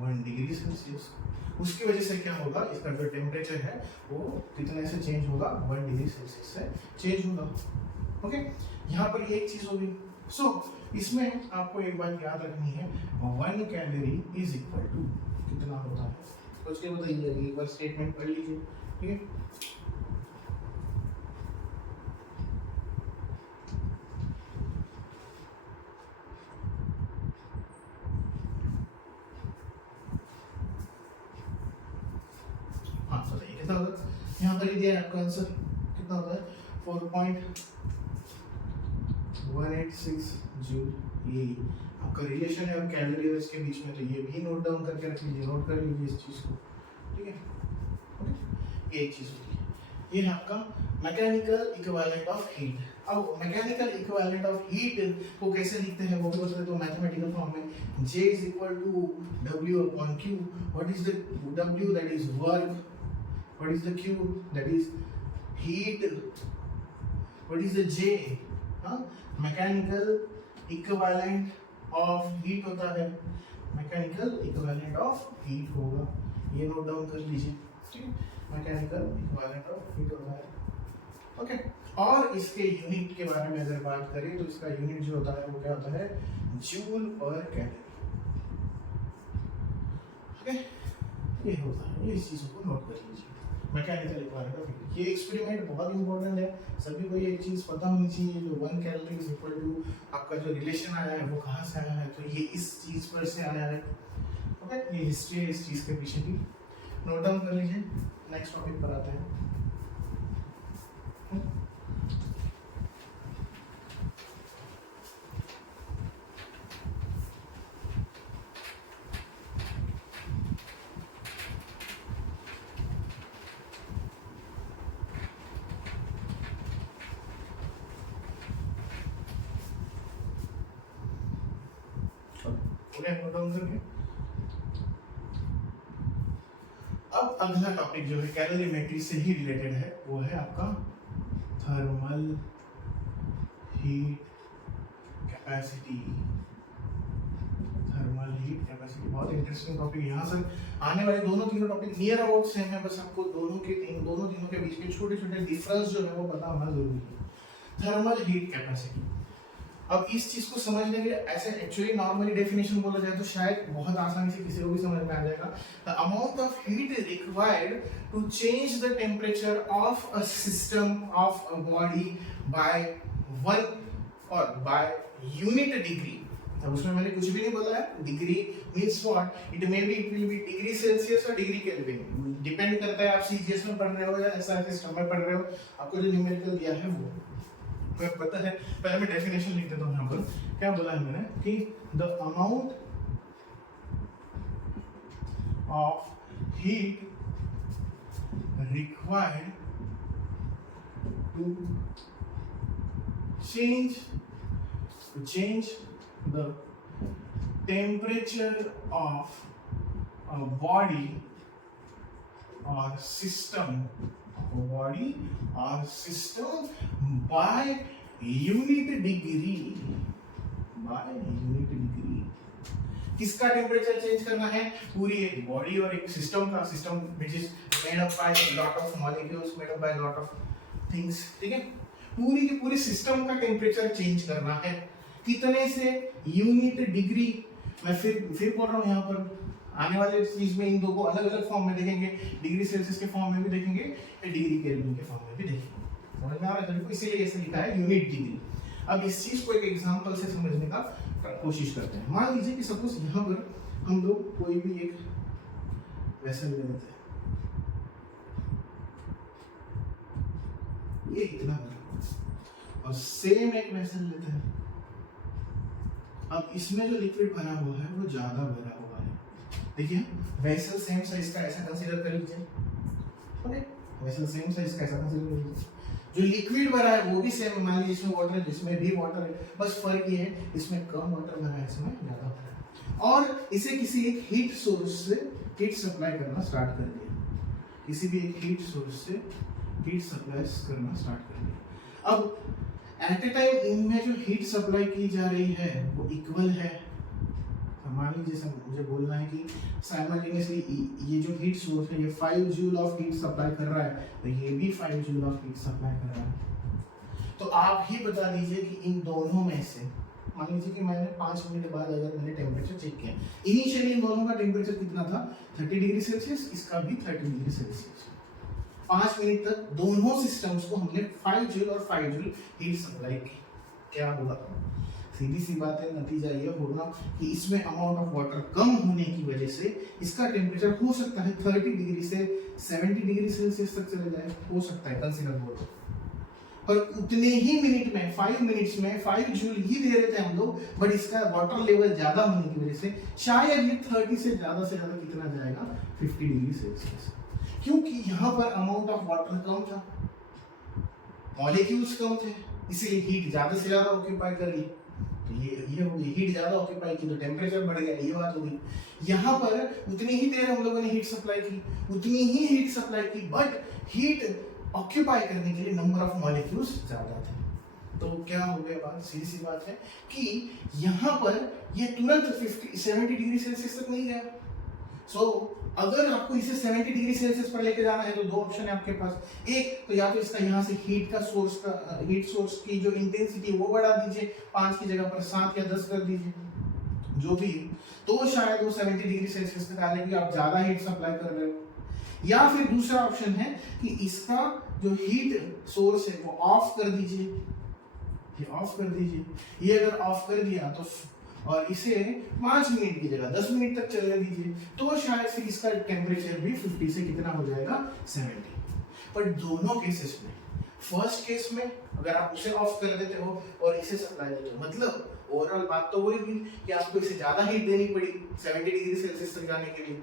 1 degree Celsius. उसकी वजह से क्या होगा, इसका जो टेम्परेचर है वो कितने से चेंज होगा, 1 डिग्री सेल्सियस से चेंज होगा। ओके, यहाँ पर ये एक चीज होगी। सो इसमें आपको एक बात याद रखनी है, 1 कैलोरी इज इक्वल टू कितना होता है, सोच के बताइए, एक बार स्टेटमेंट पढ़ लीजिए। ठीक है, यहाँ पर दिया है आपका आंसर कितना होता है, 4.186 जूल। ये आपका रिलेशन है और कैलोरी और इसके बीच में, तो ये भी नोट डाउन करके रख लीजिए, नोट कर लीजिए इस चीज को। ठीक है, ये एक चीज होती है। ये है आपका मैकेनिकल इक्विवेलेंट ऑफ हीट। अब मैकेनिकल इक्विवेलेंट ऑफ हीट को कैसे लिखते हैं वो भी बता देता हूँ मैथमेटिकल फॉर्म में। J is equal to W upon Q. What is the W? That is work. What is the Q? That is heat. What is the J? Mechanical equivalent of heat होता है, mechanical equivalent of heat होगा, ये नोट डाउन कर लीजिए। ठीक है, mechanical equivalent of heat होता है। ओके, और इसके यूनिट के बारे में अगर बात करें तो इसका यूनिट जो होता है वो क्या होता है, जूल पर कैलोरी। ओके, ये होता है, ये इस चीज़ों को नोट कर लीजिए, मैकेनिकल इक्विवेलेंट ऑफ हीट। ये एक्सपेरिमेंट बहुत इंपॉर्टेंट है, सभी को ये एक चीज़ पता होनी चाहिए, जो 1 कैलोरी इज इक्वल टू आपका जो रिलेशन आया है वो कहाँ से आया है, तो ये इस चीज़ पर से आया है। ओके, ये हिस्ट्री है इस चीज़ के पीछे की, नोट डाउन कर लीजिए। नेक्स्ट टॉपिक पर आते हैं। अब अगला टॉपिक जो है कैलोरीमेट्री से ही रिलेटेड है, वो है आपका थर्मल हीट कैपेसिटी। बहुत इंटरेस्टिंग टॉपिक। यहाँ से आने वाले दोनों तीनों टॉपिक नियर अबाउट सेम है, बस आपको दोनों तीनों के बीच के छोटे छोटे डिफरेंस जो है वो पता होना जरूरी है। थर्मल हीट कैपेसिटी, अब इस चीज को समझने के लिए ऐसे एक्चुअली नॉर्मली डेफिनेशन बोला जाए तो शायद बहुत आसानी से किसी को भी समझ में आ जाएगा। The amount of heat required to change the temperature of a system of a body by 1 और बाय यूनिट डिग्री। अब उसमें मैंने कुछ भी नहीं बोला है, degree means what, it will be degree Celsius और डिग्री केल्विन, डिपेंड करता है आप सीजीएस में पढ़ रहे हो या एसआई सिस्टम में पढ़ रहे हो, आपको जो न्यूमेरिकल दिया है वो पता है। पहले मैं डेफिनेशन लिख देता हूँ यहाँ पर, क्या बोला है मैंने कि the amount of heat required to change the temperature of a body or system by unit degree किसका टेम्परेचर चेंज करना है? पूरी एक बॉडी और एक सिस्टम का, system which is made up by lot of molecules, made up by lot of things, ठीक है। पूरी की पूरी सिस्टम का टेम्परेचर चेंज करना है। कितने से? Unit degree. मैं फिर बोल रहा हूँ, यहाँ पर आने वाले चीज में इन दो को अलग अलग फॉर्म में देखेंगे, डिग्री सेल्सियस के फॉर्म में भी देखेंगे, डिग्री केल्विन के फॉर्म में भी देखेंगे। समझ में आ रहा है? इसीलिए ऐसे लिखा है यूनिट डिग्री। अब इस चीज को एक एग्जांपल से समझने का कोशिश करते हैं। मान लीजिए कि सपोज यहाँ पर हम लोग कोई भी एक वेसल ले लेते हैं, ये इतना बड़ा, और सेम एक वेसल लेते हैं। अब इसमें जो लिक्विड भरा हुआ है वो ज्यादा भरा हुआ है। देखिए वेसल सेम साइज का, ऐसा कंसीडर कर लीजिए, ओके, वेसल सेम साइज का ऐसा कंसीडर कर लीजिए। जो लिक्विड भरा है वो भी सेम, मान लीजिए इसमें वाटर है, जिसमें भी वाटर है, बस फर्क ये है इसमें कम वाटर भरा है, इसमें ज्यादा भरा है। और इसे किसी एक हीट सोर्स से हीट सप्लाई करना स्टार्ट कर दिया, किसी भी एक हीट सोर्स से हीट सप्लाई करना स्टार्ट कर दिया। अब एट ए टाइम इनमें जो हीट सप्लाई की जा रही है वो इक्वल है। मान लीजिए मुझे बोलना है कि साइमल्टेनियसली ये जो हीट सोर्स है ये 5 जूल ऑफ हीट सप्लाई कर रहा है, तो ये भी 5 जूल ऑफ हीट सप्लाई कर रहा है। तो आप ही बता दीजिए कि इन दोनों में से, मान लीजिए कि मैंने 5 मिनट बाद अगर मैंने टेम्परेचर चेक किया, इनिशियली इन दोनों का टेम्परेचर कितना था? 30 डिग्री सेल्सियस, इसका भी 30 डिग्री सेल्सियस। 5 मिनट तक दोनों सिस्टम्स को हमने 5 जूल और 5 जूल हीट सप्लाई की। क्या होगा? सीधी सी बात है, नतीजा ये होगा कि इसमें अमाउंट ऑफ वाटर कम होने की वजह से इसका टेम्परेचर हो सकता है 30 डिग्री से 70 डिग्री सेल्सियस तक चले जाए, हो सकता है, कंसीडर बोलो। पर उतने ही मिनट में, 5 मिनट्स में 5 जूल ही दे रहे थे हम लोग, बट इसका वाटर लेवल ज्यादा होने की वजह से शायद ये 30 से ज्यादा कितना जाएगा? 50 डिग्री सेल्सियस। क्योंकि यहाँ पर अमाउंट ऑफ वाटर कम था, मॉलिक्यूल्स कम थे, इसीलिए हीट ज्यादा से ज्यादा ऑक्यूपाई कर ली। तो ये हो गई, हीट ज्यादा ऑक्यूपाई की तो टेम्परेचर बढ़ गया, ये बात हो गई। यहाँ पर उतनी ही देर हम लोगों ने हीट सप्लाई की, उतनी ही हीट सप्लाई की, बट हीट ऑक्यूपाई करने के लिए नंबर ऑफ मॉलिक्यूल्स ज्यादा थे। तो क्या हो गया? बात सीधी सी बात है कि यहाँ पर ये तुरंत 70 डिग्री सेल्सियस तक नहीं गया। अगर आपको इसे 70 डिग्री सेल्सियस पर लेके जाना है तो दो ऑप्शन है आपके पास। एक तो या तो इसका यहाँ से हीट सोर्स की जो इंटेंसिटी वो बढ़ा दीजिए, 5 की जगह पर 7 या 10 कर दीजिए, जो भी, तो शायद वो 70 डिग्री सेल्सियस तक आ जाएगी, आप ज्यादा हीट सप्लाई कर रहे हो। या फिर दूसरा ऑप्शन है कि इसका जो हीट सोर्स है वो ऑफ कर दीजिए, ये ऑफ कर दीजिए। ये अगर ऑफ कर दिया तो और इसे 5 मिनट की जगह 10 मिनट तक चलने दीजिए, तो शायद फिर इसका टेम्परेचर भी 50 से कितना हो जाएगा? 70। पर दोनों केसेस में, फर्स्ट केस में अगर आप उसे ऑफ कर देते हो और इसे सप्लाई देते हो, मतलब ओवरऑल बात तो वही हुई कि आपको इसे ज्यादा हीट देनी पड़ी 70 डिग्री सेल्सियस तक जाने के लिए।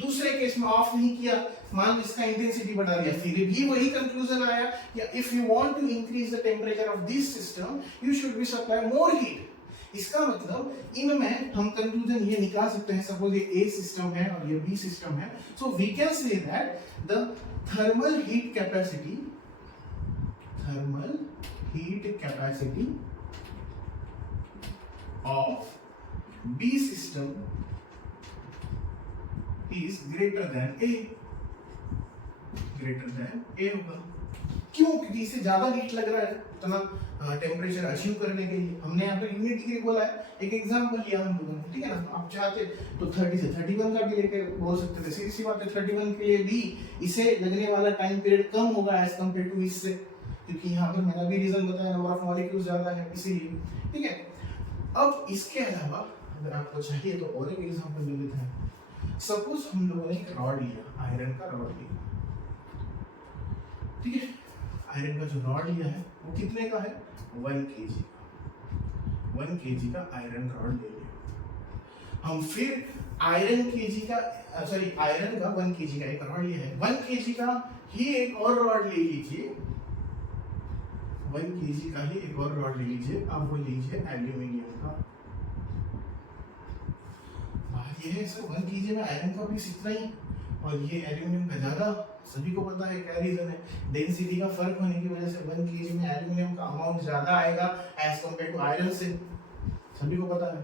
दूसरे केस में ऑफ नहीं किया, मान इसका इंटेंसिटी बढ़ा दिया, फिर भी वही कंक्लूजन आया कि if you want to increase the temperature of this system you should be supply more heat. इसका मतलब इनमें हम कंक्लूजन ये निकाल सकते हैं, सपोज ये ए सिस्टम है और ये बी सिस्टम है, so we can say that the thermal heat capacity of B system is greater than A होगा। क्यों? क्योंकि इसे ज्यादा हीट लग रहा है उतना टेम्परेचर अचीव करने के लिए। हमने यहाँ पे यूनिट डिग्री बोला है, एक एग्जांपल लिया हम लोगों ने, ठीक है ना। आप चाहते तो 30 से 31 का भी लेके बोल सकते थे, सीधी सी बात है 31 के लिए भी इसे लगने वाला टाइम पीरियड कम होगा एज कम्पेयर टू इससे, क्योंकि यहाँ पर मैंने भी रीजन बताया, नंबर ऑफ मॉलिक्यूल्स ज्यादा है इसीलिए, ठीक है। अब इसके अलावा अगर आपको चाहिए तो और एक एग्जांपल ले लेते हैं। सपोज हम लोगों ने एक रॉड लिया, आयरन का रॉड लिया, ठीक है। आयरन का जो रॉड लिया है वो कितने का है? 1 kg का आयरन रॉड ले लिया। हम फिर आयरन का 1 kg का एक रॉड लिया है, 1 kg का ही एक और रॉड ले लीजिए, 1 kg का ही एक और रॉड ले लीजिए, आप वो लीजिए एल्यूमिनियम का। ये है सर 1 kg में आयरन का पीस इतना ही और ये एल्यूमिनियम का ज्यादा, सभी को पता है क्या रीजन है? डेंसिटी का फर्क होने की वजह से 1 kg में एल्यूमिनियम का अमाउंट ज्यादा आएगा एज कंपेयर टू आयरन से, सभी को पता है।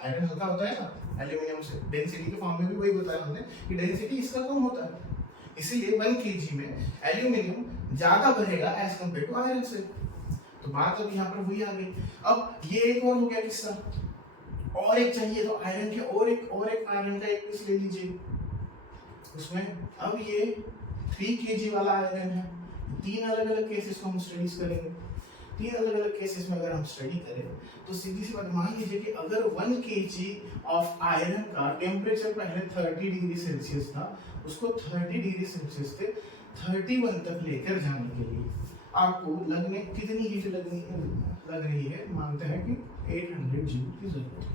आयरन हल्का होता है ना एल्यूमिनियम से, डेंसिटी के फॉर्म में भी वही बताया हमने कि डेंसिटी इसका कम होता है, इसीलिए 1 kg में एल्यूमिनियम ज्यादा बढ़ेगा एज कम्पेयर टू आयरन से। तो बात अब यहाँ पर वही आ गई। अब ये एक और हो गया किस्सा, और एक चाहिए तो आयरन के और एक आयरन का एक पीस ले लीजिए उसमें। अब ये 3 kg वाला आयरन है, 3 अलग अलग केसेस को हम स्टडीज करेंगे। 3 अलग अलग केसेस में अगर हम स्टडी करें तो सीधी सी बात मान लीजिए कि अगर 1 kg ऑफ आयरन का टेम्परेचर पहले 30 डिग्री सेल्सियस था, उसको 30 डिग्री सेल्सियस से 31 तक लेकर जाने के लिए आपको लगने कितनी हीट लग रही है, मानते हैं कि 800 जूल की जरूरत है,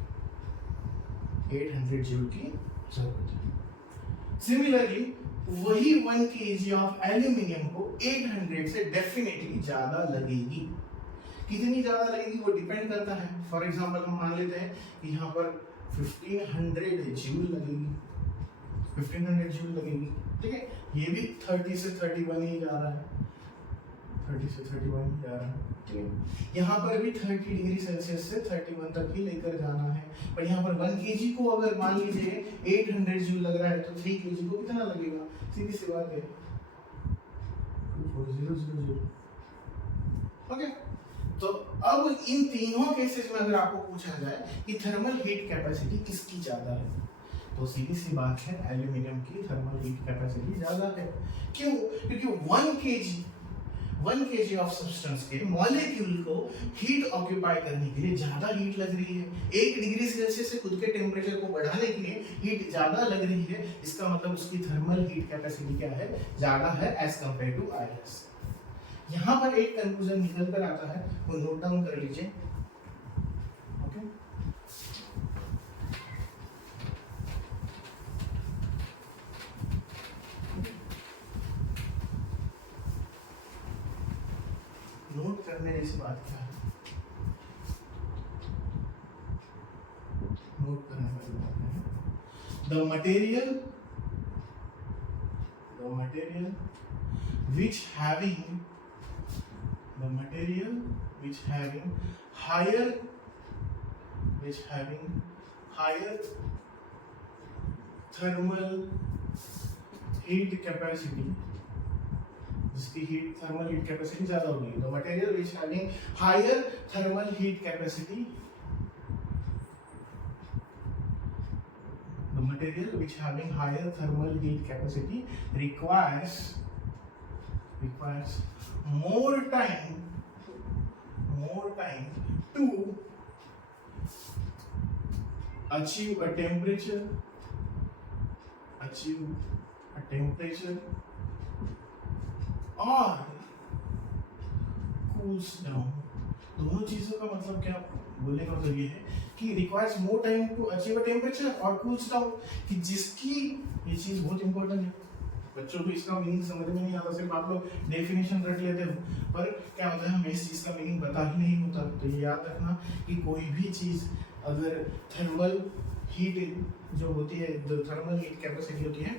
800 जूल की जरूरत है। सिमिलरली वही 1 kg ऑफ एल्यूमिनियम को 800 से डेफिनेटली ज्यादा लगेगी। कितनी ज्यादा लगेगी वो डिपेंड करता है। फॉर एग्जांपल हम मान लेते हैं कि यहाँ पर 1500 जूल लगेगी, 1500 जूल लगेगी, ठीक है। ये भी 30 से 31 ही जा रहा है, 30 से 31 ही जा रहा है, ठीक है। यहाँ पर भी 30 डिग्री सेल्सियस से 31 तक ही लेकर जाना है। पर यहाँ पर 1 kg को अगर मान लीजिए 800 जूल लग रहा है तो 3 kg को कितना लगेगा, सीधी सी बात है 2400 जूल। ओके, तो अब इन तीनों केसेस में अगर आपको पूछा जाए कि थर्मल हीट कैपेसिटी किसकी ज्यादा है, तो सीधी सी बात है एल्यूमिनियम की थर्मल हीट कैपेसिटी ज्यादा है। क्यों? क्योंकि 1 kg ऑफ सब्सटेंस के मॉलिक्यूल को हीट ऑक्यूपाई करने के लिए ज्यादा हीट लग रही है। 1 डिग्री सेल्सियस से खुद के टेम्परेचर को बढ़ाने के लिए हीट ज्यादा लग रही है, इसका मतलब उसकी थर्मल हीट कैपेसिटी क्या है, ज्यादा है एज कंपेयर टू आयरन। यहाँ पर एक कंक्लूजन निकल कर आता है, वो नोट डाउन कर लीजिए। ओके, नोट करने जैसी बात क्या है, नोट करने वाली बात है। The material which having higher thermal heat capacity, जिसकी थर्मल हीट कैपेसिटी ज्यादा होगी, the material which having higher thermal heat capacity, the material which having higher thermal heat capacity requires more time to achieve a temperature और cools down। दोनों चीजों का मतलब क्या बोलने का मतलब ये है कि requires more time to achieve a temperature और cools down, कि जिसकी ये चीज बहुत इंपॉर्टेंट है। बच्चों को इसका मीनिंग समझ में नहीं आता, सिर्फ आप लोग डेफिनेशन रख लेते हो, पर क्या होता है हमें इस चीज का मीनिंग पता ही नहीं होता। तो ये याद रखना कि कोई भी चीज अगर थर्मल हीट जो होती है, जो थर्मल हीट कैपेसिटी होती है,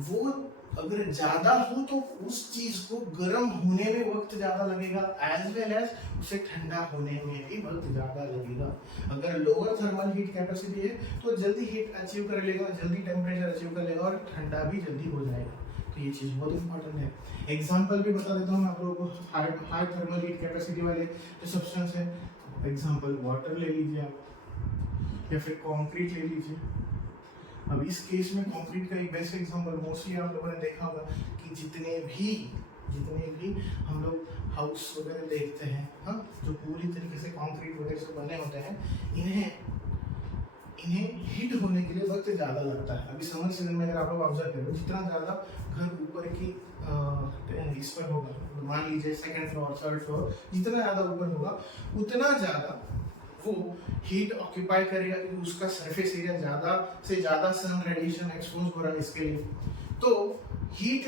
वो अगर ज्यादा हो तो उस चीज को गर्म होने में वक्त ज्यादा लगेगा, एज वेल एज उसे ठंडा होने में भी वक्त ज्यादा लगेगा। अगर लोअर थर्मल हीट कैपेसिटी है तो जल्दी हीट अचीव कर लेगा, जल्दी टेम्परेचर अचीव कर लेगा और ठंडा भी जल्दी हो जाएगा। तो ये चीज बहुत इंपॉर्टेंट है। एग्जांपल भी बता देता हूँ आप लोगों को, हाई थर्मल हीट कैपेसिटी वाले जो सब्सटेंस है, एग्जांपल वाटर ले लीजिए आप, या फिर कंक्रीट ले लीजिए। अब इस केस में कंक्रीट का एक बेस्ट एग्जांपल मोस्टली आप लोगों ने देखा होगा कि जितने भी हम लोग हाउस वगैरह देखते हैं, हाँ, जो पूरी तरीके से कंक्रीट वगैरह से बने होते हैं, इन्हें हीट होने के लिए वक्त ज़्यादा लगता है। अभी समर सीजन में अगर आप लोग ऑब्जर्व करें, जितना ज़्यादा घर ऊपर की इस पर होगा, मान लीजिए 2nd फ्लोर 3rd फ्लोर, जितना ज़्यादा ऊपर होगा उतना ज़्यादा वो हीट ऑक्यूपाई करेगा, क्योंकि उसका सरफेस एरिया ज़्यादा से ज़्यादा सन रेडिएशन एक्सपोज हो रहा है इसके लिए। तो हीट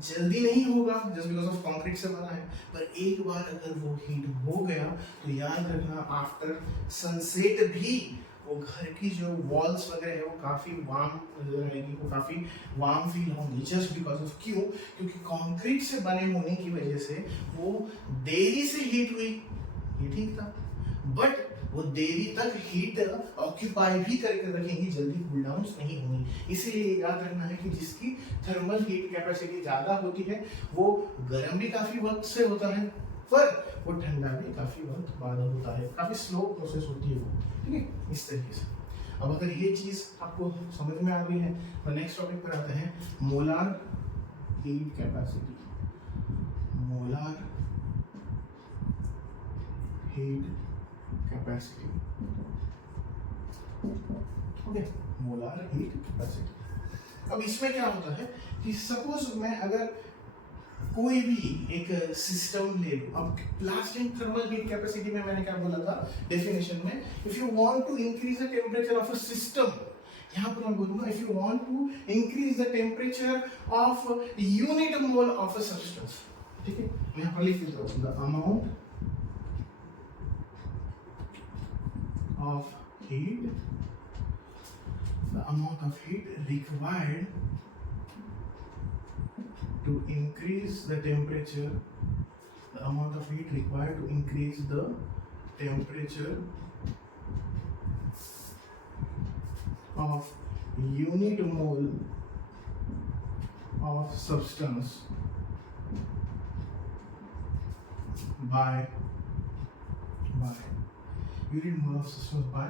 जल्दी नहीं होगा जस्ट बिकॉज ऑफ कंक्रीट से बना है, पर एक बार अगर वो हीट हो गया तो याद रखना आफ्टर सनसेट भी वो घर की जो वॉल्स वगैरह है वो काफ़ी वार्म नजर आएगी, वो काफ़ी वार्म फील होंगी, जस्ट बिकॉज ऑफ क्यों, क्योंकि कंक्रीट से बने होने की वजह से वो देरी से हीट हुई, ये ठीक था, बट वो देरी तक हीट ऑक्यूपाई भी करके रखेंगी, जल्दी कूल डाउन नहीं होंगी। इसीलिए याद रखना है कि जिसकी थर्मल हीट कैपेसिटी ज़्यादा होती है वो गर्म भी काफ़ी वक्त से होता है, पर वो ठंडा भी काफ़ी वक्त बाद होता है, काफ़ी स्लो प्रोसेस होती है वो, ठीक है, इस तरीके से। अब अगर ये चीज़ आपको समझ में आ गई है तो नेक्स्ट टॉपिक पर आते हैं, molar heat capacity. Molar heat capacity, okay, molar heat capacity. अब इसमें क्या होता है कि सपोज मैं अगर कोई भी एक सिस्टम ले लूं, अब last time thermal heat capacity में मैंने क्या बोला था डेफिनेशन में, if you want to increase the temperature of a system, यहाँ पर मैं बोलूंगा if you want to increase the temperature of unit mole of a substance, ठीक है, मैं यहाँ पर लिख देता हूँ the amount of heat, the amount of heat required to increase the temperature, the amount of heat required to increase the temperature of unit mole of substance by unit mole of substance by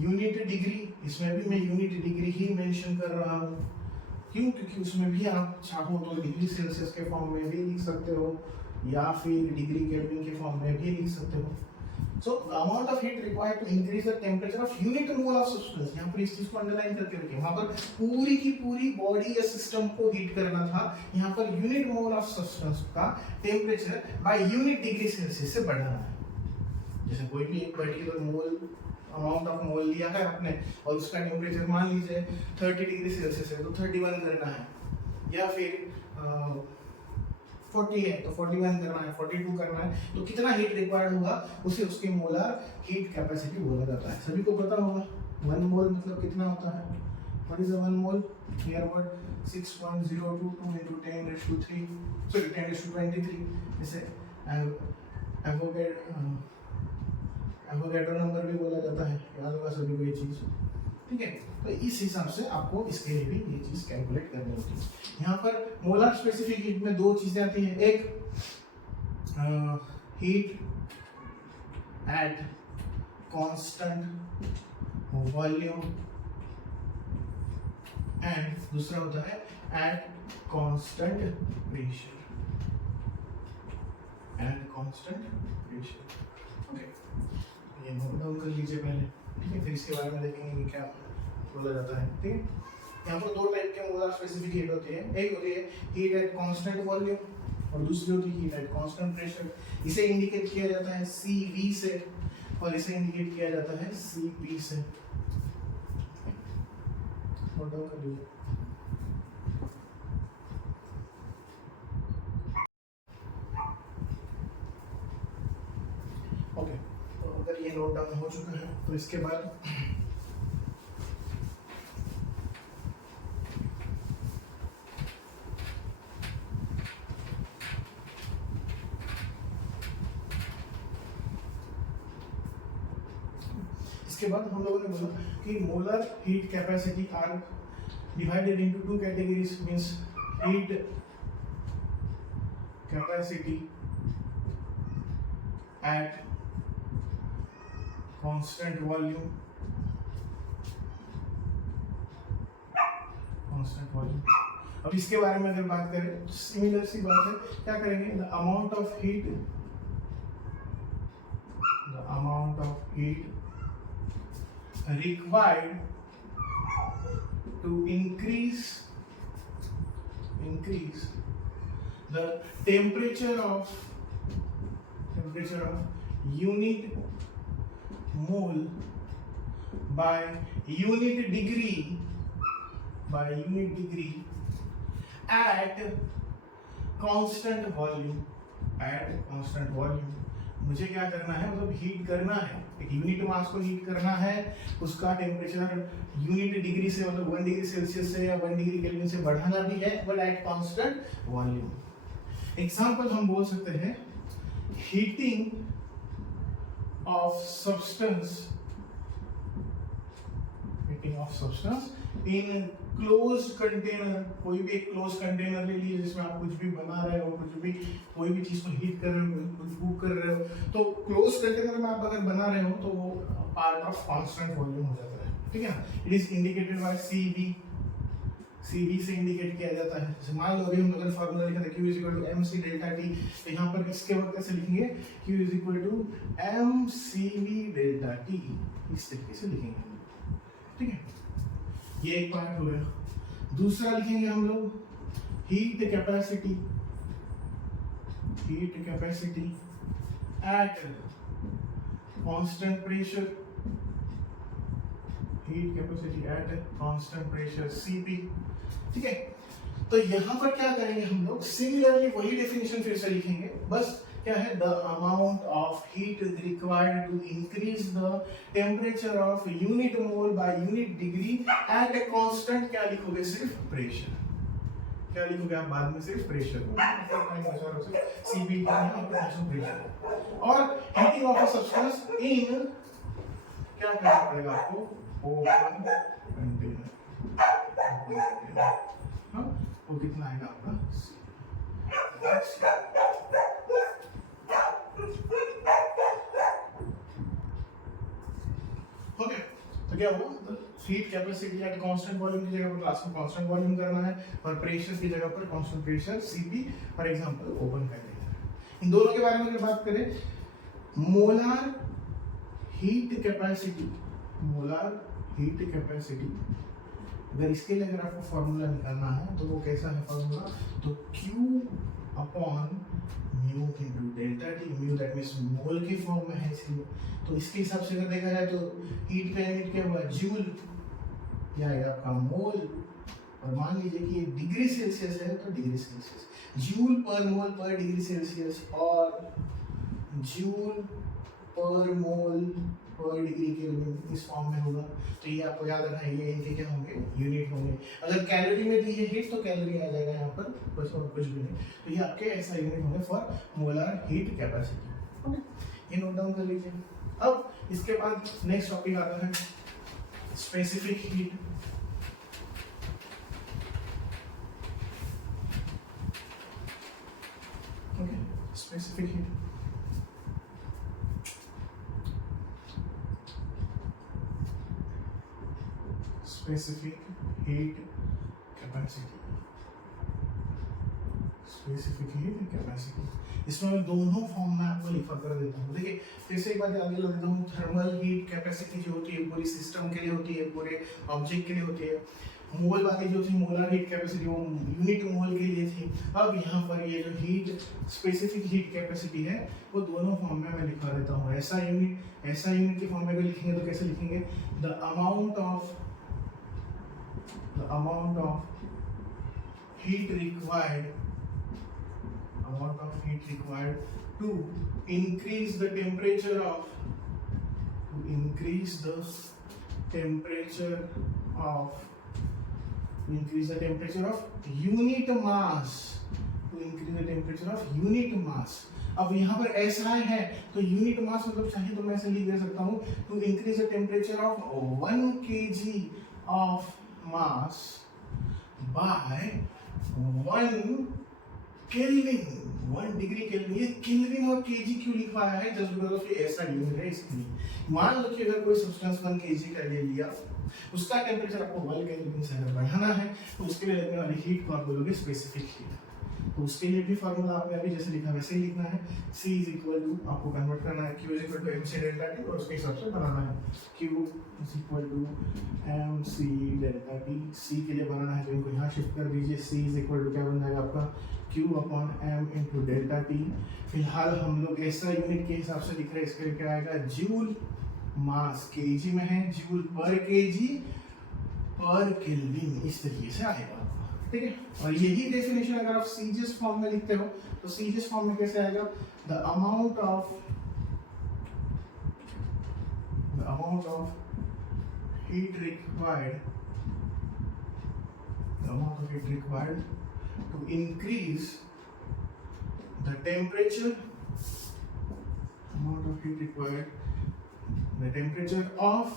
unit degree. इसमें भी मैं यूनिट डिग्री ही मेंशन कर रहा हूँ, क्यों? क्योंकि उसमें भी आप चाहो तो डिग्री सेल्सियस के फॉर्म में भी लिख सकते हो या फिर डिग्री केल्विन के फॉर्म में भी लिख सकते हो। So amount of heat required to increase the temperature of unit mole of substance, यहाँ पर इस चीज को अंडरलाइन करके रखिए, वहां पर पूरी की पूरी बॉडी या सिस्टम को हीट करना था, यहाँ पर यूनिट मोल ऑफ सब्सटेंस का temperature by unit degree Celsius से बढ़ाना है। जैसे कोई भी एक particular mole amount of mole लिया है आपने और उसका टेम्परेचर मान लीजिए 30 डिग्री सेल्सियस है तो 31 करना है, या फिर 40 है तो 41 करना है, 42 करना है, तो कितना हीट रिक्वायर्ड होगा उसे उसके मोलर हीट कैपेसिटी बोला जाता है। सभी को पता होगा 1 मोल मतलब कितना होता है, what is 1 mole, here word 6.022 into 10⁻³ sorry 10⁻23, इसे एवोगैड्रो नंबर भी बोला जाता है, याद होगा सभी को ये चीज, ठीक है। तो इस हिसाब से आपको इसके लिए भी ये चीज कैलकुलेट करनी होती है। यहाँ पर मोलर स्पेसिफिक हीट में दो चीजें आती हैं, एक heat at constant volume and दूसरा होता है at constant pressure, at constant pressure, okay. ये नोट डाउन कर लीजिए पहले, ठीक है, फिर इसके बारे में देखेंगे कि क्या बोला जाता है, ठीक है। यहाँ पर दो टाइप के मोलर स्पेसिफिक हीट होती है, एक होती है हीट एट कांस्टेंट वॉल्यूम और दूसरी होती है हीट एट कांस्टेंट प्रेशर। इसे इंडिकेट किया जाता है CV से और इसे इंडिकेट किया जाता है CP से। नोट डाउन कर लीजिए। ओके, तो अगर ये नोट डाउन हो चुका है तो इसके बाद हम लोगों ने बोला कि molar heat capacity are divided into two categories, means heat capacity at constant volume, अब इसके बारे में अगर बात करें सिमिलर सी बात है, क्या करेंगे, the amount of heat required to increase the temperature of unit mole by unit degree at constant volume, मुझे क्या करना है, मतलब हीट करना है, एक यूनिट मास को हीट करना है, उसका टेम्परेचर यूनिट डिग्री से मतलब 1 डिग्री सेल्सियस से या 1 डिग्री केल्विन से बढ़ाना भी है, but at constant volume. Example हम बोल सकते हैं heating of substance, heating of substance in closed container। कोई भी एक क्लोज कंटेनर ले लीजिए जिसमें आप कुछ भी बना रहे हो, कुछ भी कोई भी चीज को हीट कर रहे हो, कुछ कुक कर रहे हो, तो क्लोज कंटेनर में आप अगर बना रहे हो तो वो पार्ट ऑफ कांस्टेंट वॉल्यूम हो जाता है, ठीक है ना। It is indicated by CV, CV से इंडिकेट किया जाता है। जैसे मान लो अभी हम अगर फार्मूला लिखा था Q is equal to M C delta T, तो यहाँ पर इसके वक्त कैसे लिखेंगे, Q is equal to M C V delta T, इस तरीके से लिखेंगे, ठीक है। ये एक पार्ट हो गया। दूसरा लिखेंगे हम लोग heat capacity, heat capacity at constant pressure, heat capacity at constant pressure Cp, ठीक है। तो यहां पर क्या करेंगे हम लोग, सिमिलरली वही डेफिनेशन फिर से लिखेंगे, बस क्या है, the amount of heat required to increase the temperature of unit mole by unit degree at a constant, क्या लिखोगे, सिर्फ प्रेशर, क्या लिखोगे आप बाद में, सिर्फ प्रेशर, Cp प्रेशर। और heating of a substance in, क्या करना पड़ेगा आपको, ओपन कंटेनर, हाँ, वो कितना आएगा आपका, ओके। तो क्या हुआ, heat capacity at constant volume की जगह पर क्लास को कांस्टेंट वॉल्यूम करना है, और प्रेशर की जगह पर constant pressure Cp, for example open container. इन दोनों के बारे में अगर बात करें, molar heat capacity, molar heat capacity, अगर इसके लिए अगर आपको फॉर्मूला निकालना है तो वो कैसा है फॉर्मूला, तो Q upon mu into delta T, mu that means mole के फॉर्म में है इसलिए, तो इसके हिसाब से अगर देखा जाए तो हीट का यूनिट क्या हुआ, जूल, क्या आएगा आपका मोल, और मान लीजिए कि ये डिग्री सेल्सियस है तो डिग्री सेल्सियस, जूल पर मोल पर डिग्री सेल्सियस, और जूल पर मोल पर डिग्री केल्विन इस फॉर्म में होगा। तो ये आपको याद रखना है, ये इनके क्या होंगे, यूनिट होंगे। अगर कैलोरी में दी है हीट तो कैलोरी आ जाएगा यहाँ पर, बस और कुछ भी नहीं। तो ये आपके ऐसा यूनिट होंगे फॉर मोलार हीट कैपेसिटी, ये नोट डाउन कर लीजिए। अब इसके बाद नेक्स्ट टॉपिक आता है specific heat. Okay, specific heat, specific heat capacity, specific heat capacity, इसमें मैं दोनों फॉर्म में आपको लिखा कर देता हूँ। देखिए फिर से एक बात आगे लग देता हूँ, थर्मल हीट कैपेसिटी जो होती है पूरी सिस्टम के लिए होती है, पूरे ऑब्जेक्ट के लिए होती है। मोल वाली जो थी मोलर हीट कैपेसिटी वो यूनिट मोल के लिए थी। अब यहाँ पर ये जो हीट स्पेसिफिक हीट कैपेसिटी है वो दोनों फॉर्म में मैं लिखा देता हूँ। ऐसा यूनिट के फॉर्म में अगर लिखेंगे तो कैसे लिखेंगे, the amount of heat required to increase the temperature of unit mass, अब यहाँ पर ऐसा है तो यूनिट मास मतलब चाहिए तो मैं ऐसे लिख दे सकता हूँ, to increase the temperature of 1 kg of mass by 1 kelvin, 1 degree kelvin. ये केल्विन और केजी क्यों लिखवाया है, जस्ट बिकॉज़ ऑफ ये ऐसा यूनिट है इसलिए। मान लो कि अगर कोई सब्सटेंस 1 केजी का ले लिया, उसका टेम्परेचर आपको 1 केल्विन से अगर बढ़ाना है तो उसके लिए लगने वाली हीट को आप बोलोगे स्पेसिफिक हीट। तो उसके लिए भी फार्मूला आपने अभी जैसे लिखा वैसे ही लिखना है, C इज इक्वल टू, आपको कन्वर्ट करना है Q is equal to MC delta T और उसके हिसाब से बनाना है Q is equal to MC delta T। C के लिए बनाना है तो इनको यहाँ शिफ्ट कर दीजिए, C इज इक्वल टू क्या बन जाएगा आपका Q upon M into delta T। फिलहाल हम लोग ऐसा यूनिट के हिसाब से लिख रहे हैं, इसके लिए क्या आएगा, जूल मास, केजी में है, जूल पर केजी पर केल्विन, इस तरीके से आएगा, ठीक है। और यही डेफिनेशन अगर आप सीजीएस फॉर्म में लिखते हो तो सीजीएस फॉर्म में कैसे आएगा, the amount of heat required to increase the temperature, amount of heat required the temperature of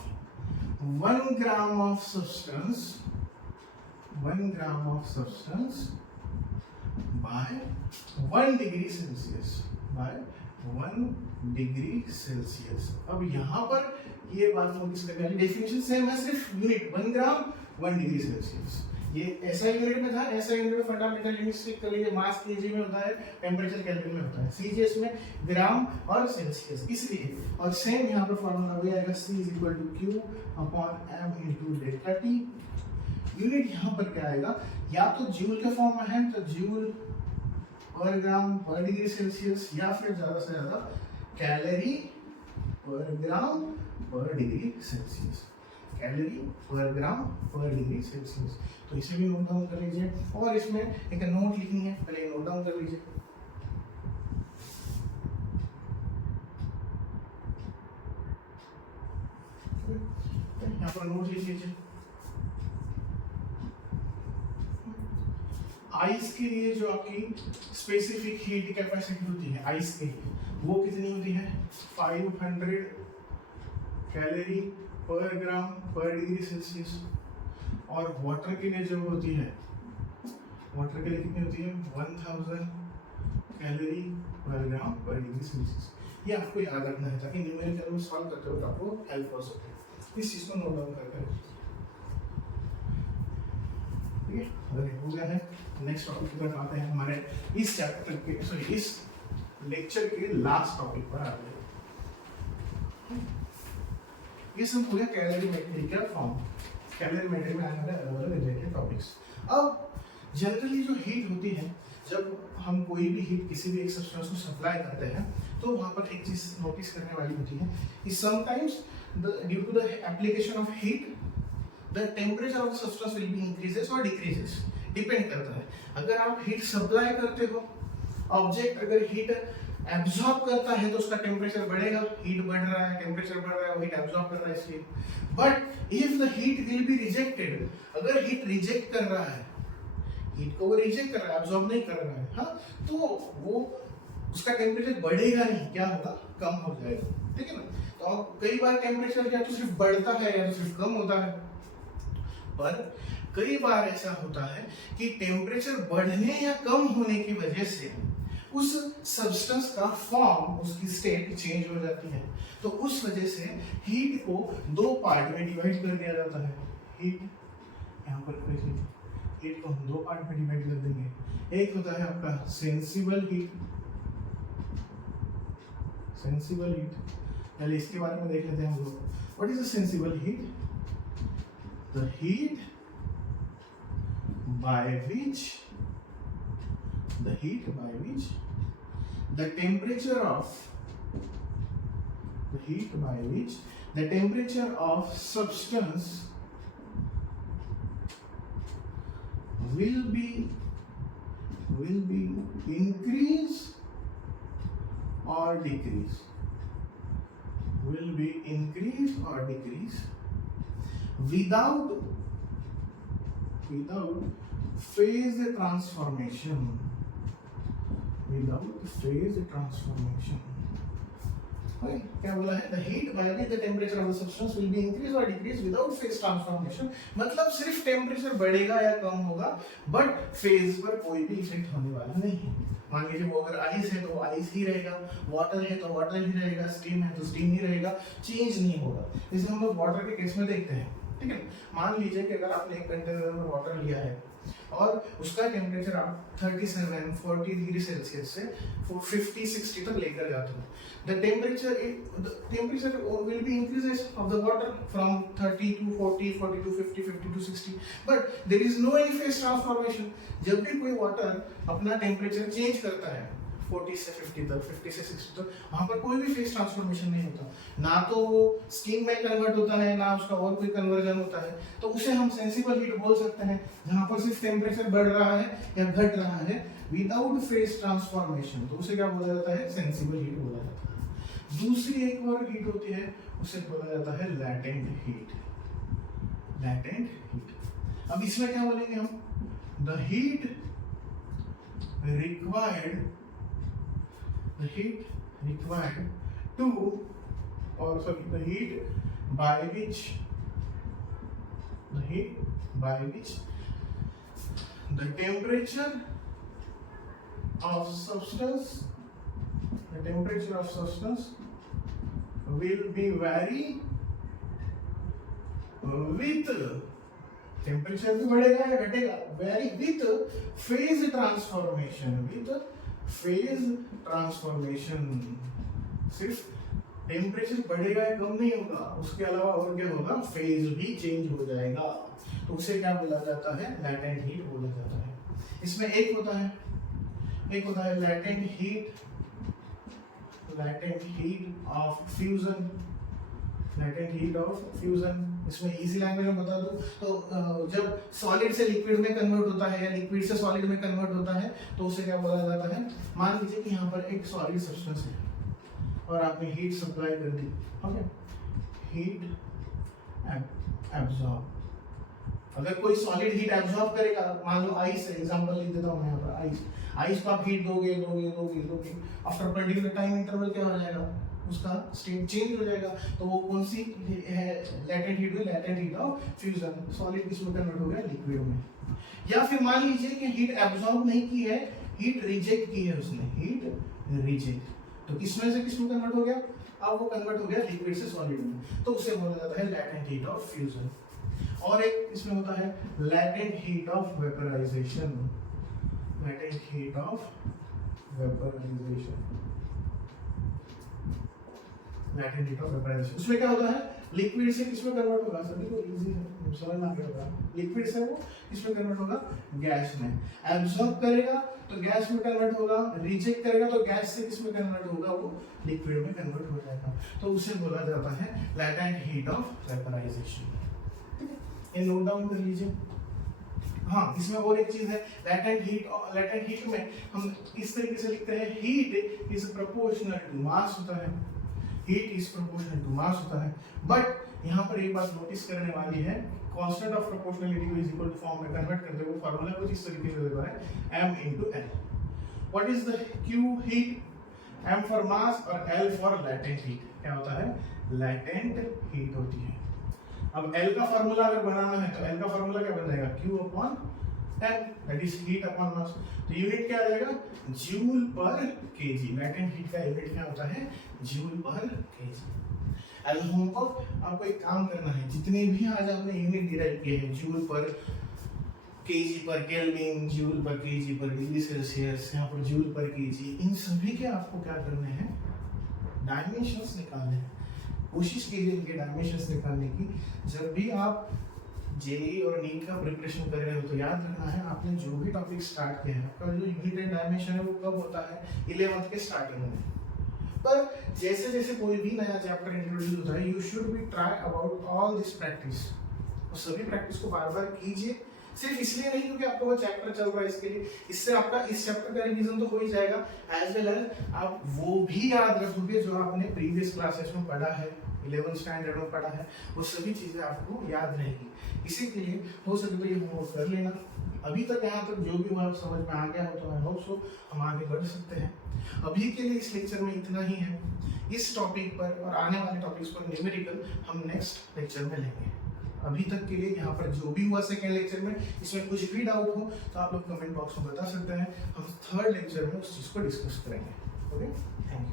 1 gram of substance, 1 gram of substance by 1 degree Celsius, by 1 degree Celsius. अब यहाँ पर ये बात नोटिस करने वाली, डेफिनेशन सेम है, सिर्फ यूनिट 1 ग्राम 1 डिग्री सेल्सियस। ये ऐसा यूनिट में था, ऐसा यूनिट में फंडामेंटल यूनिट्स कर लीजिए, मास केजी में होता है, टेम्परेचर केल्विन में होता है, सीजीएस में ग्राम और सेल्सियस, इसलिए। और सेम यहाँ पर फॉर्मूला वही आएगा, C = Q / M × delta T। Unit यहाँ पर क्या आएगा, या तो जूल के फॉर्म में है तो जूल पर ग्राम पर डिग्री सेल्सियस, या फिर ज्यादा से ज्यादा कैलोरी पर ग्राम पर डिग्री सेल्सियस, कैलोरी पर ग्राम पर डिग्री सेल्सियस। तो इसे भी नोट डाउन कर लीजिए, और इसमें एक नोट लिखनी है, पहले नोट डाउन कर लीजिए। यहाँ पर नोट लिख लीजिए। आइस के लिए जो आपकी स्पेसिफिक हीट कैपेसिटी होती है आइस के लिए, वो कितनी होती है, 500 कैलोरी पर ग्राम पर डिग्री सेल्सियस। और वाटर के लिए जो होती है, वाटर के लिए कितनी होती है, 1000 कैलोरी पर ग्राम पर डिग्री सेल्सियस। ये आपको याद रखना है ताकि न्यूमेरिकल में सॉल्व करते वक्त आपको हेल्प हो सके। इस चीज को नोट डाउन करके, ठीक है। अगर हो गया है, नेक्स्ट टॉपिक की तरफ आते हैं, हमारे इस चैप्टर के, सॉरी इस लेक्चर के लास्ट टॉपिक पर आते हैं। ये सब हो गया कैलोरीमेट्री का फॉर्म, कैलोरीमेट्री में आने वाले अलग अलग रिलेटेड टॉपिक्स। अब जनरली जो हीट होती है, जब हम कोई भी हीट किसी भी एक सब्सटेंस को सप्लाई करते हैं, तो वहां पर एक चीज नोटिस करने वाली होती है कि sometimes due to the application of heat the temperature of the substance will be increases or decreases, depend करता है। अगर आप हीट सप्लाई करते हो, ऑब्जेक्ट अगर हीट एब्जॉर्ब करता है तो उसका टेम्परेचर बढ़ेगा, हीट बढ़ रहा है, टेम्परेचर बढ़ रहा है, वो हीट एब्जॉर्ब कर रहा है इसलिए। But if the heat will be rejected, अगर हीट रिजेक्ट कर रहा है, हीट को वो रिजेक्ट कर रहा है, एब्जॉर्ब नहीं कर रहा है, हाँ, तो वो उसका टेम्परेचर बढ़ेगा नहीं, क्या होगा, कम हो जाएगा, ठीक है ना। तो कई बार टेम्परेचर या तो सिर्फ बढ़ता है या तो सिर्फ कम होता है, पर कई बार ऐसा होता है कि टेम्परेचर बढ़ने या कम होने की वजह से उस सब्सटेंस का फॉर्म, उसकी स्टेट चेंज हो जाती है। तो उस वजह से हीट को दो पार्ट में डिवाइड कर दिया जाता है। हीट यहाँ पर हीट को हम दो पार्ट में डिवाइड कर देंगे। एक होता है आपका सेंसिबल हीट, सेंसिबल हीट, पहले इसके बारे में देख लेते हैं हम लोग। What is the sensible heat? The heat by which the temperature of substance will be increase or decrease, without phase transformation, okay, क्या बोला है? The heat by which the temperature of the substance will be increase or decrease without phase transformation, मतलब सिर्फ टेम्परेचर बढ़ेगा या कम होगा, बट फेज पर कोई भी इफेक्ट होने वाला नहीं है। मान लीजिए वो अगर आइस है तो आइस ही रहेगा, वाटर है तो वाटर ही रहेगा, स्टीम है तो स्टीम ही रहेगा, चेंज नहीं होगा। जैसे हम लोग वाटर के केस में देखते हैं, ठीक है। मान लीजिए कि अगर आपने एक कंटेनर में वाटर लिया है और उसका टेम्परेचर आप 37-40 डिग्री सेल्सियस से 50-60 तक लेकर जाते हो, the temperature will be increases of the water from 30 to 40, 40 to 50, 50 to 60, but there is no any phase transformation। जब भी कोई वाटर अपना टेम्परेचर चेंज करता है 40 से 50 तक, 50 से 60 तक, वहां पर कोई भी फेस ट्रांसफॉर्मेशन नहीं होता, ना तो वो स्टीम में कन्वर्ट होता है, ना उसका और कोई कन्वर्जन होता है। तो उसे हम सेंसिबल हीट बोल सकते हैं, जहां पर सिर्फ टेम्परेचर बढ़ रहा है या घट रहा है विदाउट फेस ट्रांसफॉर्मेशन, तो उसे क्या बोला जाता है? सेंसिबल हीट बोला जाता है। दूसरी एक और हीट होती है, उसे बोला जाता है लैटेंट हीट, लैटेंट हीट। अब इसमें क्या बोलेंगे हम? The heat required to or sorry, the heat by which the temperature of substance will be vary with temperature भी बढ़ेगा या घटेगा, वेरी विथ फेज ट्रांसफॉर्मेशन। सिर्फ टेम्परेचर बढ़ेगा या कम नहीं होगा, उसके अलावा और क्या होगा, फेज भी चेंज हो जाएगा। तो उसे क्या बोला जाता है, लैटेंट हीट बोला जाता है। इसमें एक होता है लैटेंट हीट ऑफ फ्यूजन। इसमें इजी लैंग्वेज में बता दूं तो जब सॉलिड से लिक्विड में कन्वर्ट होता है या लिक्विड से सॉलिड में कन्वर्ट होता है तो उसे क्या बोला जाता है, मान लीजिए कि यहाँ पर एक सॉलिड सब्सटेंस है और आपने हीट सप्लाई कर दी, ओके, हीट एब्जॉर्ब। अगर कोई सॉलिड हीट एब्जॉर्ब करेगा, मान लो आइस है, एग्जांपल लिख देता हूँ मैं यहाँ पर, आइस को आप हीट दोगे, आफ्टर पर्टिकुलर टाइम इंटरवल क्या हो जाएगा, उसका स्टेट चेंज हो जाएगा। तो वो कौन सी है, लैटेंट हीट हुई, latent heat of fusion. Solid किसमें कन्वर्ट हो गया, लिक्विड में। या फिर मान लीजिए कि हीट एब्जॉर्ब नहीं की है, हीट रिजेक्ट की है उसने, हीट रिजेक्ट, तो किसमें से किसमें कन्वर्ट हो गया, अब वो कन्वर्ट हो गया लिक्विड से सॉलिड में, तो उसे बोला जाता है लैटेंट हीट ऑफ फ्यूजन। और एक इसमें होता है लैटेंट हीट ऑफ वेपराइजेशन, उसमें क्या होता है, लिक्विड से किसमें कन्वर्ट होगा, सभी को इजी है, समझ में आ गया होगा, लिक्विड से वो किसमें कन्वर्ट होगा, गैस में। एब्जॉर्ब करेगा तो गैस में कन्वर्ट होगा, रिजेक्ट करेगा तो गैस से किसमें कन्वर्ट होगा, वो लिक्विड में कन्वर्ट हो जाएगा। तो उसे बोला जाता है लैटेंट हीट ऑफ वेपराइजेशन। ये नोट डाउन कर लीजिए। हाँ, इसमें और एक चीज है, लैटेंट हीट में हम इस तरीके से लिखते हैं, heat is proportional to mass होता है, बट यहाँ पर एक बात नोटिस करने वाली है, कांस्टेंट ऑफ प्रोपोर्शनलिटी को इज इक्वल टू फॉर्म में कन्वर्ट करते हुए फार्मूला कुछ इस तरीके से देता है, m into L। What is the Q heat, m for mass और L फॉर लैटेंट हीट। क्या होता है, लैटेंट हीट होती है। अब L का फार्मूला अगर बनाना है तो L का फार्मूला क्या बन जाएगा, Q upon M, that is heat upon mass. तो यूनिट क्या आ जाएगा, जूल पर केजी। लैटेंट हीट का यूनिट क्या होता है, जूल पर केजी। एज होमवर्क आपको एक काम करना है, जितने भी आज आपने यूनिट डिराइव किए हैं, जूल पर केजी पर केल्विन, जूल पर केजी पर डिग्री सेल्सियस, यहाँ पर जूल पर केजी, इन सभी के आपको क्या करने हैं, डायमेंशंस निकालने हैं। कोशिश कीजिए इनके डायमेंशंस निकालने की। जब भी आप जेईई और नीट का प्रिपरेशन कर रहे हो तो याद रखना है, आपने जो भी टॉपिक स्टार्ट किया है, आपका जो यूनिट एंड डायमेंशन है वो कब होता है, 11th के स्टार्टिंग में। पर जैसे जैसे कोई भी नया चैप्टर इंट्रोड्यूस होता है, you should B try about all this practice. तो सभी प्रैक्टिस को बार बार कीजिए, सिर्फ इसलिए नहीं क्योंकि आपका वो चैप्टर चल रहा है इसके लिए, इससे आपका इस चैप्टर का रिवीजन तो हो ही जाएगा, एज वेल एज आप वो भी याद रखोगे जो आपने प्रीवियस क्लासेस में पढ़ा है, 11th स्टैंडर्ड में पढ़ा है, वो सभी चीजें आपको याद रहेगी। इसी के लिए हो सके तो ये होमवर्क कर लेना। अभी तक यहाँ तक जो भी हुआ समझ में आ गया हो तो आई होप सो हम आगे बढ़ सकते हैं। अभी के लिए इस लेक्चर में इतना ही है। इस टॉपिक पर और आने वाले टॉपिक्स पर न्यूमेरिकल हम नेक्स्ट लेक्चर में लेंगे। अभी तक के लिए यहाँ पर जो भी हुआ सेकेंड लेक्चर में, इसमें कुछ भी डाउट हो तो आप लोग कमेंट बॉक्स में बता सकते हैं, हम थर्ड लेक्चर में उस चीज़ को डिस्कस करेंगे। Okay, thank you.